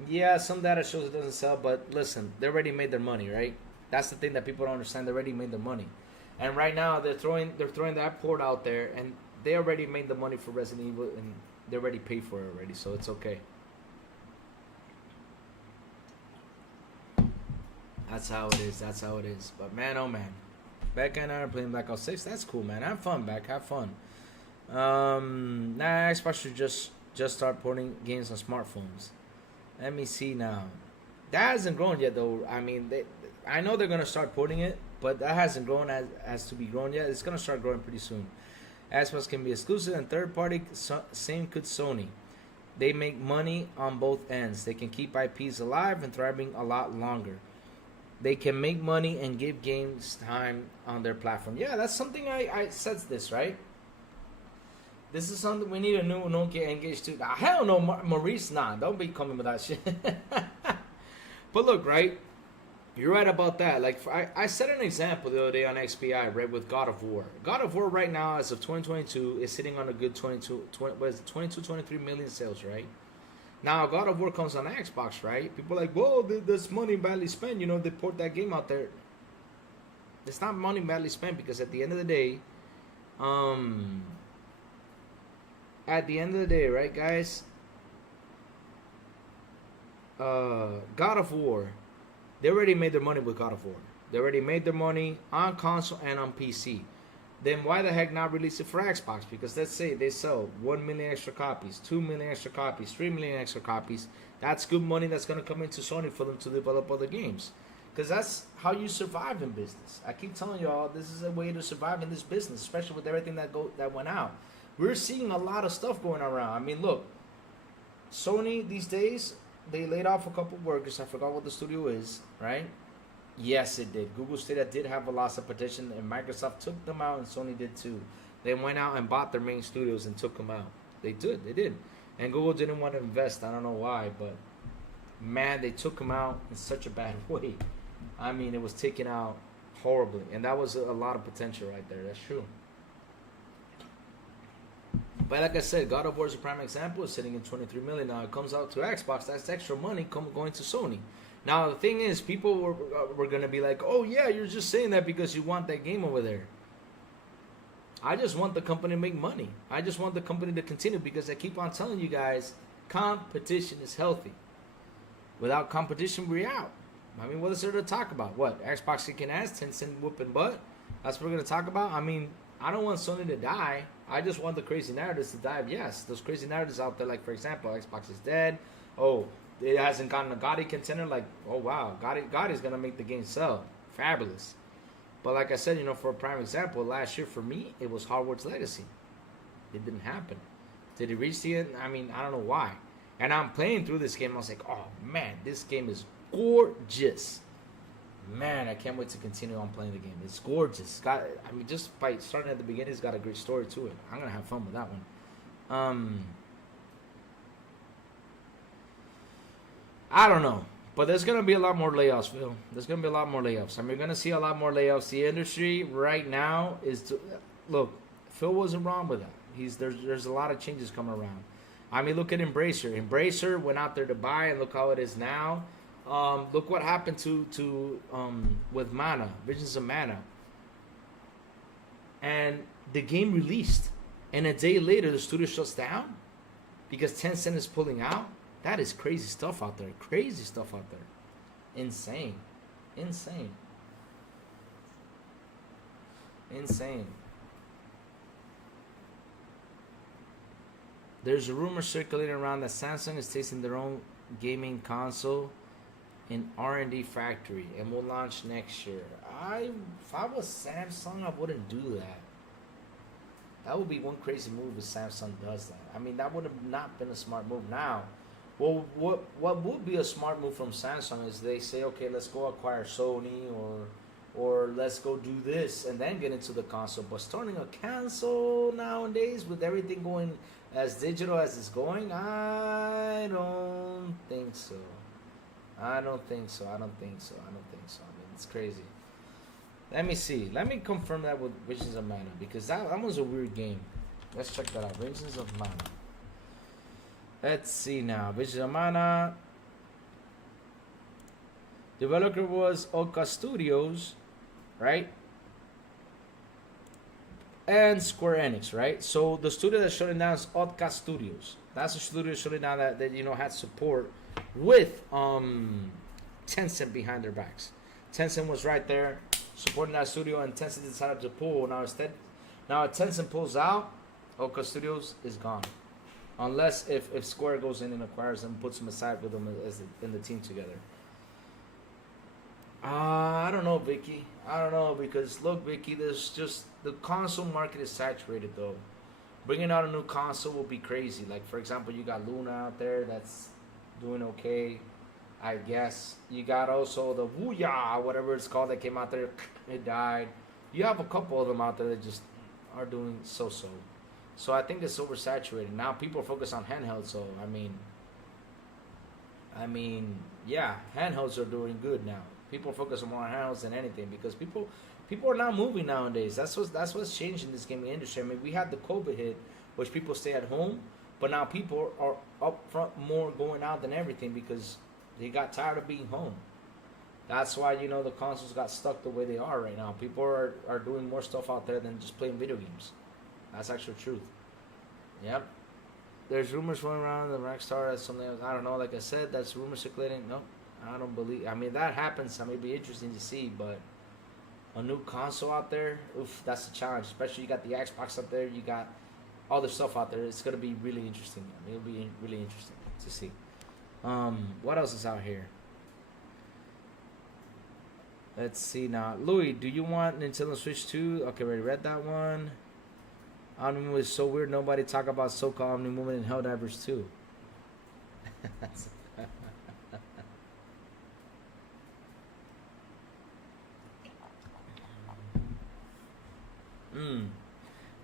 yeah, some data shows it doesn't sell. But listen, they already made their money, right? That's the thing that people don't understand. They already made their money, and right now they're throwing that port out there, and they already made the money for Resident Evil, and they already paid for it already, so it's okay. That's how it is. But man, oh man, Becca and I are playing Black Ops 6. That's cool, man. Have fun, Beck. Have fun. Xbox should just start porting games on smartphones. Let me see now. That hasn't grown yet, though. I mean, I know they're gonna start putting it, but that hasn't grown as to be grown yet. It's gonna start growing pretty soon. Xbox can be exclusive and third party. Same could Sony. They make money on both ends. They can keep IPs alive and thriving a lot longer. They can make money and give games time on their platform. Yeah, that's something I said this, right? This is something we need a new Nokia Engage 2. Hell no, Maurice, nah. Don't be coming with that shit. But look, right? You're right about that. Like, I set an example the other day on XPI, right, with God of War. God of War right now, as of 2022, is sitting on a good 22, 23 million sales, right? Now, God of War comes on Xbox, right? People are like, whoa, this money badly spent. You know, they port that game out there. It's not money badly spent because at the end of the day, right, guys? God of War, they already made their money with God of War. They already made their money on console and on PC. Then why the heck not release it for Xbox? Because let's say they sell 1 million extra copies, 2 million extra copies, 3 million extra copies. That's good money that's going to come into Sony for them to develop other games. Because that's how you survive in business. I keep telling y'all, this is a way to survive in this business, especially with everything that went out. We're seeing a lot of stuff going around. I mean, look, Sony these days, they laid off a couple workers. I forgot what the studio is, right? Yes, it did. Google Stadia did have a loss of petition, and Microsoft took them out, and Sony did too. They went out and bought their main studios and took them out. They did. And Google didn't want to invest. I don't know why, but man, they took them out in such a bad way. I mean, it was taken out horribly, and that was a lot of potential right there. That's true. But like I said, God of War is a prime example. It's sitting in 23 million now. It comes out to Xbox. That's extra money going to Sony. Now the thing is, people were gonna be like, "Oh yeah, you're just saying that because you want that game over there." I just want the company to make money. I just want the company to continue because I keep on telling you guys, competition is healthy. Without competition, we're out. I mean, what is there to talk about? What? Xbox kicking ass, Tencent whooping butt? That's what we're gonna talk about. I mean, I don't want Sony to die. I just want the crazy narratives to die. Yes, those crazy narratives out there, like for example, Xbox is dead. Oh, it hasn't gotten a Gotti contender. Like, oh wow, Gotti's gonna make the game sell. Fabulous. But like I said, you know, for a prime example, last year for me, it was Hogwarts Legacy. It didn't happen. Did it reach the end? I mean, I don't know why. And I'm playing through this game. I was like, oh man, this game is gorgeous. Man, I can't wait to continue on playing the game. It's gorgeous. Just by starting at the beginning, it's got a great story to it. I'm gonna have fun with that one. I don't know, but there's gonna be a lot more layoffs, Phil. There's gonna be a lot more layoffs. I mean, we're gonna see a lot more layoffs. The industry right now is look. Phil wasn't wrong with that. There's a lot of changes coming around. I mean, look at Embracer. Embracer went out there to buy, and look how it is now. Look what happened to with Mana, Visions of Mana. And the game released, and a day later the studio shuts down because Tencent is pulling out. That is crazy stuff out there. Crazy stuff out there. Insane. There's a rumor circulating around that Samsung is tasting their own gaming console in R&D factory and will launch next year. If I was Samsung, I wouldn't do that. That would be one crazy move if Samsung does that. I mean, that would have not been a smart move. Now, well, what would be a smart move from Samsung is they say, okay, let's go acquire Sony or let's go do this and then get into the console. But starting a console nowadays with everything going as digital as it's going, I don't think so. I mean, it's crazy. Let me see. Let me confirm that with Visions of Mana because that was a weird game. Let's check that out. Visions of Mana. Let's see now. Visions of Mana. Developer was Oka Studios, right? And Square Enix, right? So the studio that's shutting down is Otka Studios. That's the studio shutting down that you know had support with Tencent behind their backs. Tencent was right there supporting that studio, and Tencent decided to pull. Now if Tencent pulls out, Oka Studios is gone. Unless if Square goes in and acquires them, puts them aside with them in the team together. I don't know, Vicky. I don't know because look, Vicky, there's just the console market is saturated though. Bringing out a new console will be crazy. Like for example, you got Luna out there that's doing okay, I guess. You got also the Wuya, whatever it's called, that came out there. It died. You have a couple of them out there that just are doing so-so. So I think it's oversaturated. Now people focus on handhelds. So yeah, handhelds are doing good now. People focus more on handhelds than anything because people are not moving nowadays. That's what's changed in this gaming industry. I mean, we had the COVID hit, which people stay at home, but now people are up front more going out than everything because they got tired of being home. That's why the consoles got stuck the way they are right now. People are doing more stuff out there than just playing video games. That's actual truth. Yep. There's rumors going around the Rockstar that's something else. I don't know. Like I said, that's rumor circulating. No, I don't believe. I mean, that happens. That may be interesting to see, but a new console out there, oof, that's a challenge. Especially you got the Xbox up there. You got all the stuff out there. It's gonna be really interesting. I mean, it'll be really interesting to see. What else is out here? Let's see now. Louis, do you want Nintendo Switch 2? Okay, we already read that one. Omni Movement is so weird. Nobody talk about so-called Omni Movement in Helldivers 2.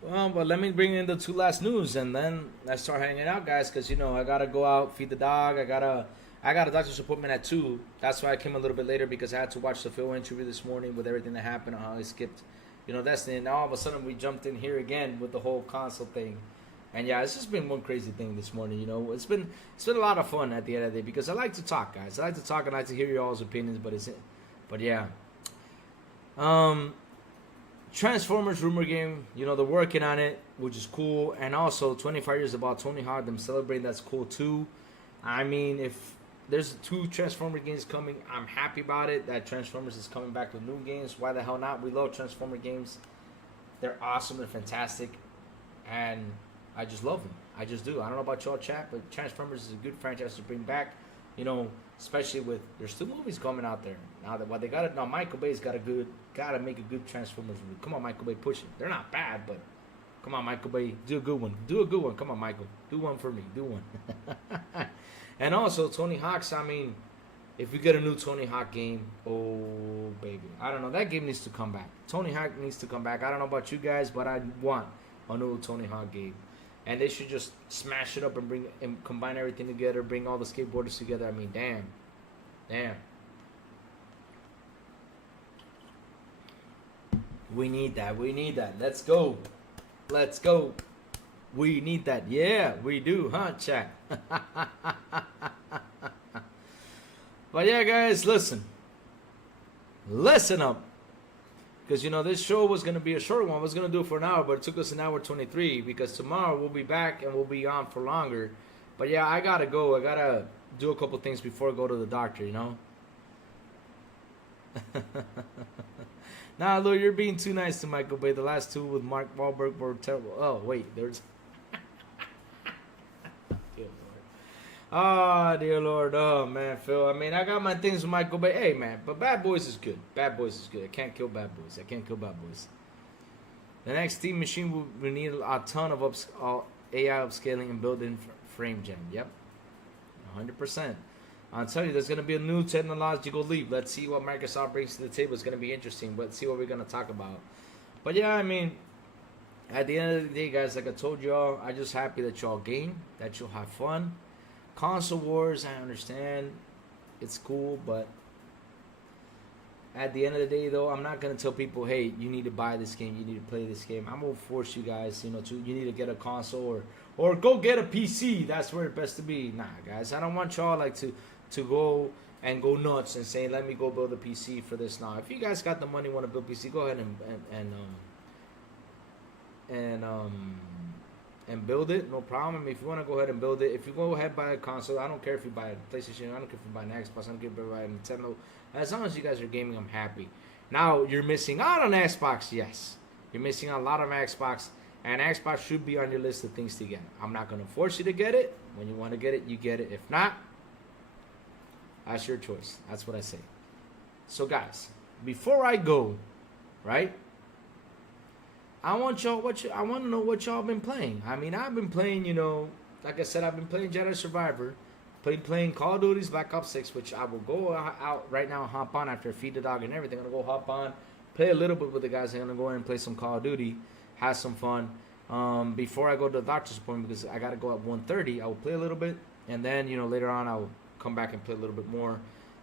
Well, but let me bring in the two last news, and then let's start hanging out, guys. Because I gotta go out, feed the dog. I got a doctor's appointment at 2. That's why I came a little bit later because I had to watch the Phil interview this morning with everything that happened and how he skipped, Destiny. And now all of a sudden we jumped in here again with the whole console thing. And yeah, it's just been one crazy thing this morning. It's been a lot of fun at the end of the day because I like to talk, guys. I like to talk and I like to hear your all's opinions. But yeah. Transformers rumor game, they're working on it, which is cool. And also 25 years about Tony Hawk, them celebrating, that's cool too. I mean, if there's 2 Transformer games coming, I'm happy about it. That Transformers is coming back with new games. Why the hell not? We love Transformer games. They're awesome. They're fantastic. And I just love them. I just do. I don't know about y'all, chat, but Transformers is a good franchise to bring back. Especially with there's 2 movies coming out there now. That what they got it now. Michael Bay's gotta make a good Transformers movie. Come on, Michael Bay, push it. They're not bad, but come on, Michael Bay, do a good one. Do a good one. Come on, Michael, do one for me. Do one. And also Tony Hawk's. I mean, if we get a new Tony Hawk game, oh baby, I don't know. That game needs to come back. Tony Hawk needs to come back. I don't know about you guys, but I want a new Tony Hawk game. And they should just smash it up and combine everything together, bring all the skateboarders together. I mean, damn. We need that. Let's go. We need that. Yeah, we do, huh, chat? But yeah, guys, listen up. Because, this show was going to be a short one. I was going to do it for an hour, but it took us an hour 23 because tomorrow we'll be back and we'll be on for longer. But, yeah, I got to go. I got to do a couple things before I go to the doctor, Nah, Lou, you're being too nice to Michael Bay. The last 2 with Mark Wahlberg were terrible. Oh, wait, there's... Oh, dear Lord. Oh, man, Phil. I mean, I got my things with Michael Bay. Hey, man, but Bad Boys is good. I can't kill Bad Boys. The next Steam machine will need a ton of AI upscaling and built-in frame gen. Yep. 100%. I'll tell you, there's going to be a new technological leap. Let's see what Microsoft brings to the table. It's going to be interesting. Let's see what we're going to talk about. But, yeah, I mean, at the end of the day, guys, like I told y'all, I'm just happy that y'all game, that you'll have fun. Console wars, I understand, it's cool, but at the end of the day, though, I'm not gonna tell people, hey, you need to buy this game, you need to play this game. I'm gonna force you guys, you need to get a console or go get a PC. That's where it's best to be. Nah, guys, I don't want y'all like to go and go nuts and say, let me go build a PC for this. Now, if you guys got the money, want to build PC, go ahead and build it, no problem. If you want to go ahead and build it, if you go ahead and buy a console, I don't care if you buy a PlayStation, I don't care if you buy an Xbox, I don't care if you buy a Nintendo. As long as you guys are gaming, I'm happy. Now, you're missing out on Xbox, yes. You're missing out a lot of Xbox, and Xbox should be on your list of things to get. I'm not going to force you to get it. When you want to get it, you get it. If not, that's your choice. That's what I say. So guys, before I go, right? I want I want to know what y'all been playing. I mean, I've been playing, like I said, I've been playing Jedi Survivor, playing Call of Duty's Black Ops 6, which I will go out right now and hop on after I feed the dog and everything. I'm gonna go hop on, play a little bit with the guys. I'm gonna go in and play some Call of Duty, have some fun. Before I go to the doctor's appointment, because I gotta go at 1:30, I will play a little bit, and then later on I will come back and play a little bit more,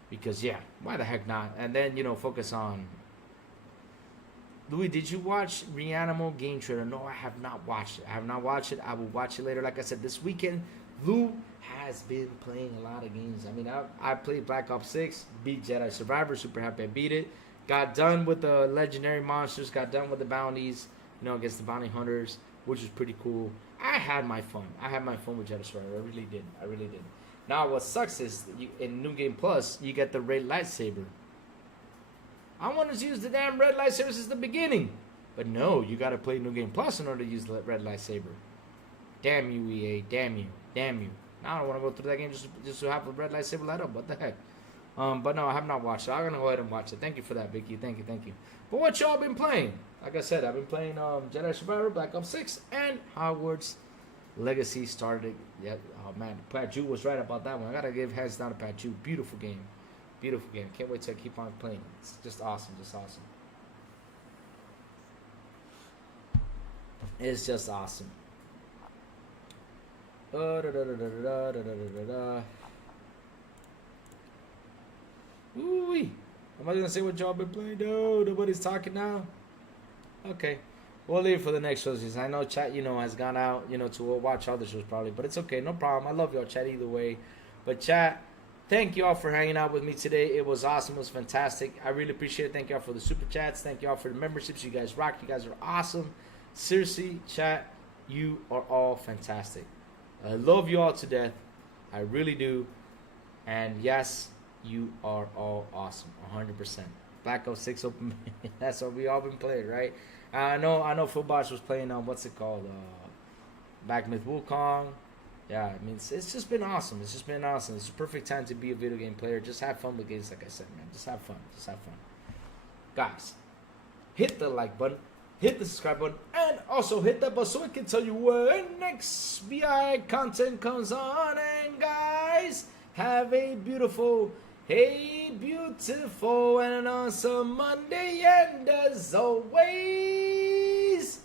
because yeah, why the heck not? And then focus on. Louis, did you watch Reanimal Game Trader? No, I have not watched it. I will watch it later. Like I said, this weekend, Lou has been playing a lot of games. I mean, I played Black Ops 6, beat Jedi Survivor, super happy I beat it. Got done with the legendary monsters, got done with the bounties, against the bounty hunters, which was pretty cool. I had my fun. With Jedi Survivor. I really did. Now, what sucks is in New Game Plus, you get the red lightsaber. I wanted to use the damn red lightsaber since the beginning. But no, you gotta play New Game Plus in order to use the red lightsaber. Damn you, EA. Damn you. Now I don't want to go through that game just to have the red lightsaber light up. What the heck? But no, I have not watched it. I'm gonna go ahead and watch it. Thank you for that, Vicky. Thank you. But what y'all been playing? Like I said, I've been playing Jedi Survivor, Black Ops 6, and Hogwarts Legacy started. Yeah, oh man, Pat Jew was right about that one. I gotta give hands down to Pat Jew. Beautiful game. Can't wait to keep on playing. It's just awesome. It's just awesome. Ooh, am I gonna say what y'all been playing? No, nobody's talking now. Okay, we'll leave it for the next shows. I know chat, has gone out, to watch other shows probably, but it's okay, no problem. I love y'all, chat, either way. But chat, thank y'all for hanging out with me today. It was awesome. It was fantastic. I really appreciate it. Thank y'all for the super chats. Thank y'all for the memberships. You guys rock. You guys are awesome. Seriously, chat, you are all fantastic. I love you all to death. I really do. And yes, you are all awesome. 100%. Black Ops 6 open. That's what we all been playing, right? I know Fullbosh was playing on what's it called? Back Myth Wukong. Yeah, I mean, it's just been awesome. It's a perfect time to be a video game player. Just have fun with games, like I said, man. Just have fun. Guys, hit the like button, hit the subscribe button, and also hit that bell so I can tell you when next BI content comes on. And guys, have a beautiful and an awesome Monday. And as always,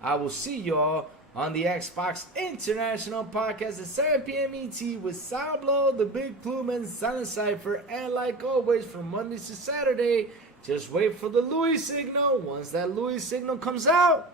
I will see y'all on the Xbox International Podcast at 7 p.m. ET with Sourblow, the Big Plume, and Silent Cypher. And like always, from Mondays to Saturday, just wait for the Louis signal. Once that Louis signal comes out,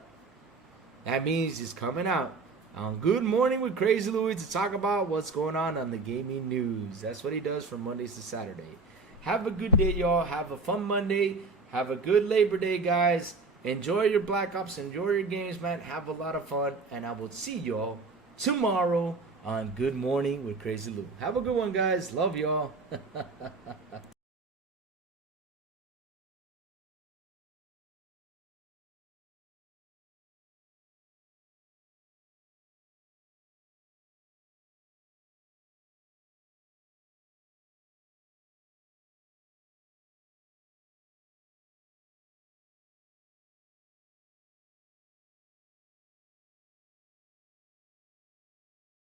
that means it's coming out on Good Morning with Crazy Louis to talk about what's going on the gaming news. That's what he does from Mondays to Saturday. Have a good day, y'all. Have a fun Monday. Have a good Labor Day, guys. Enjoy your Black Ops. Enjoy your games, man. Have a lot of fun. And I will see y'all tomorrow on Good Morning with Crazy Lou. Have a good one, guys. Love y'all.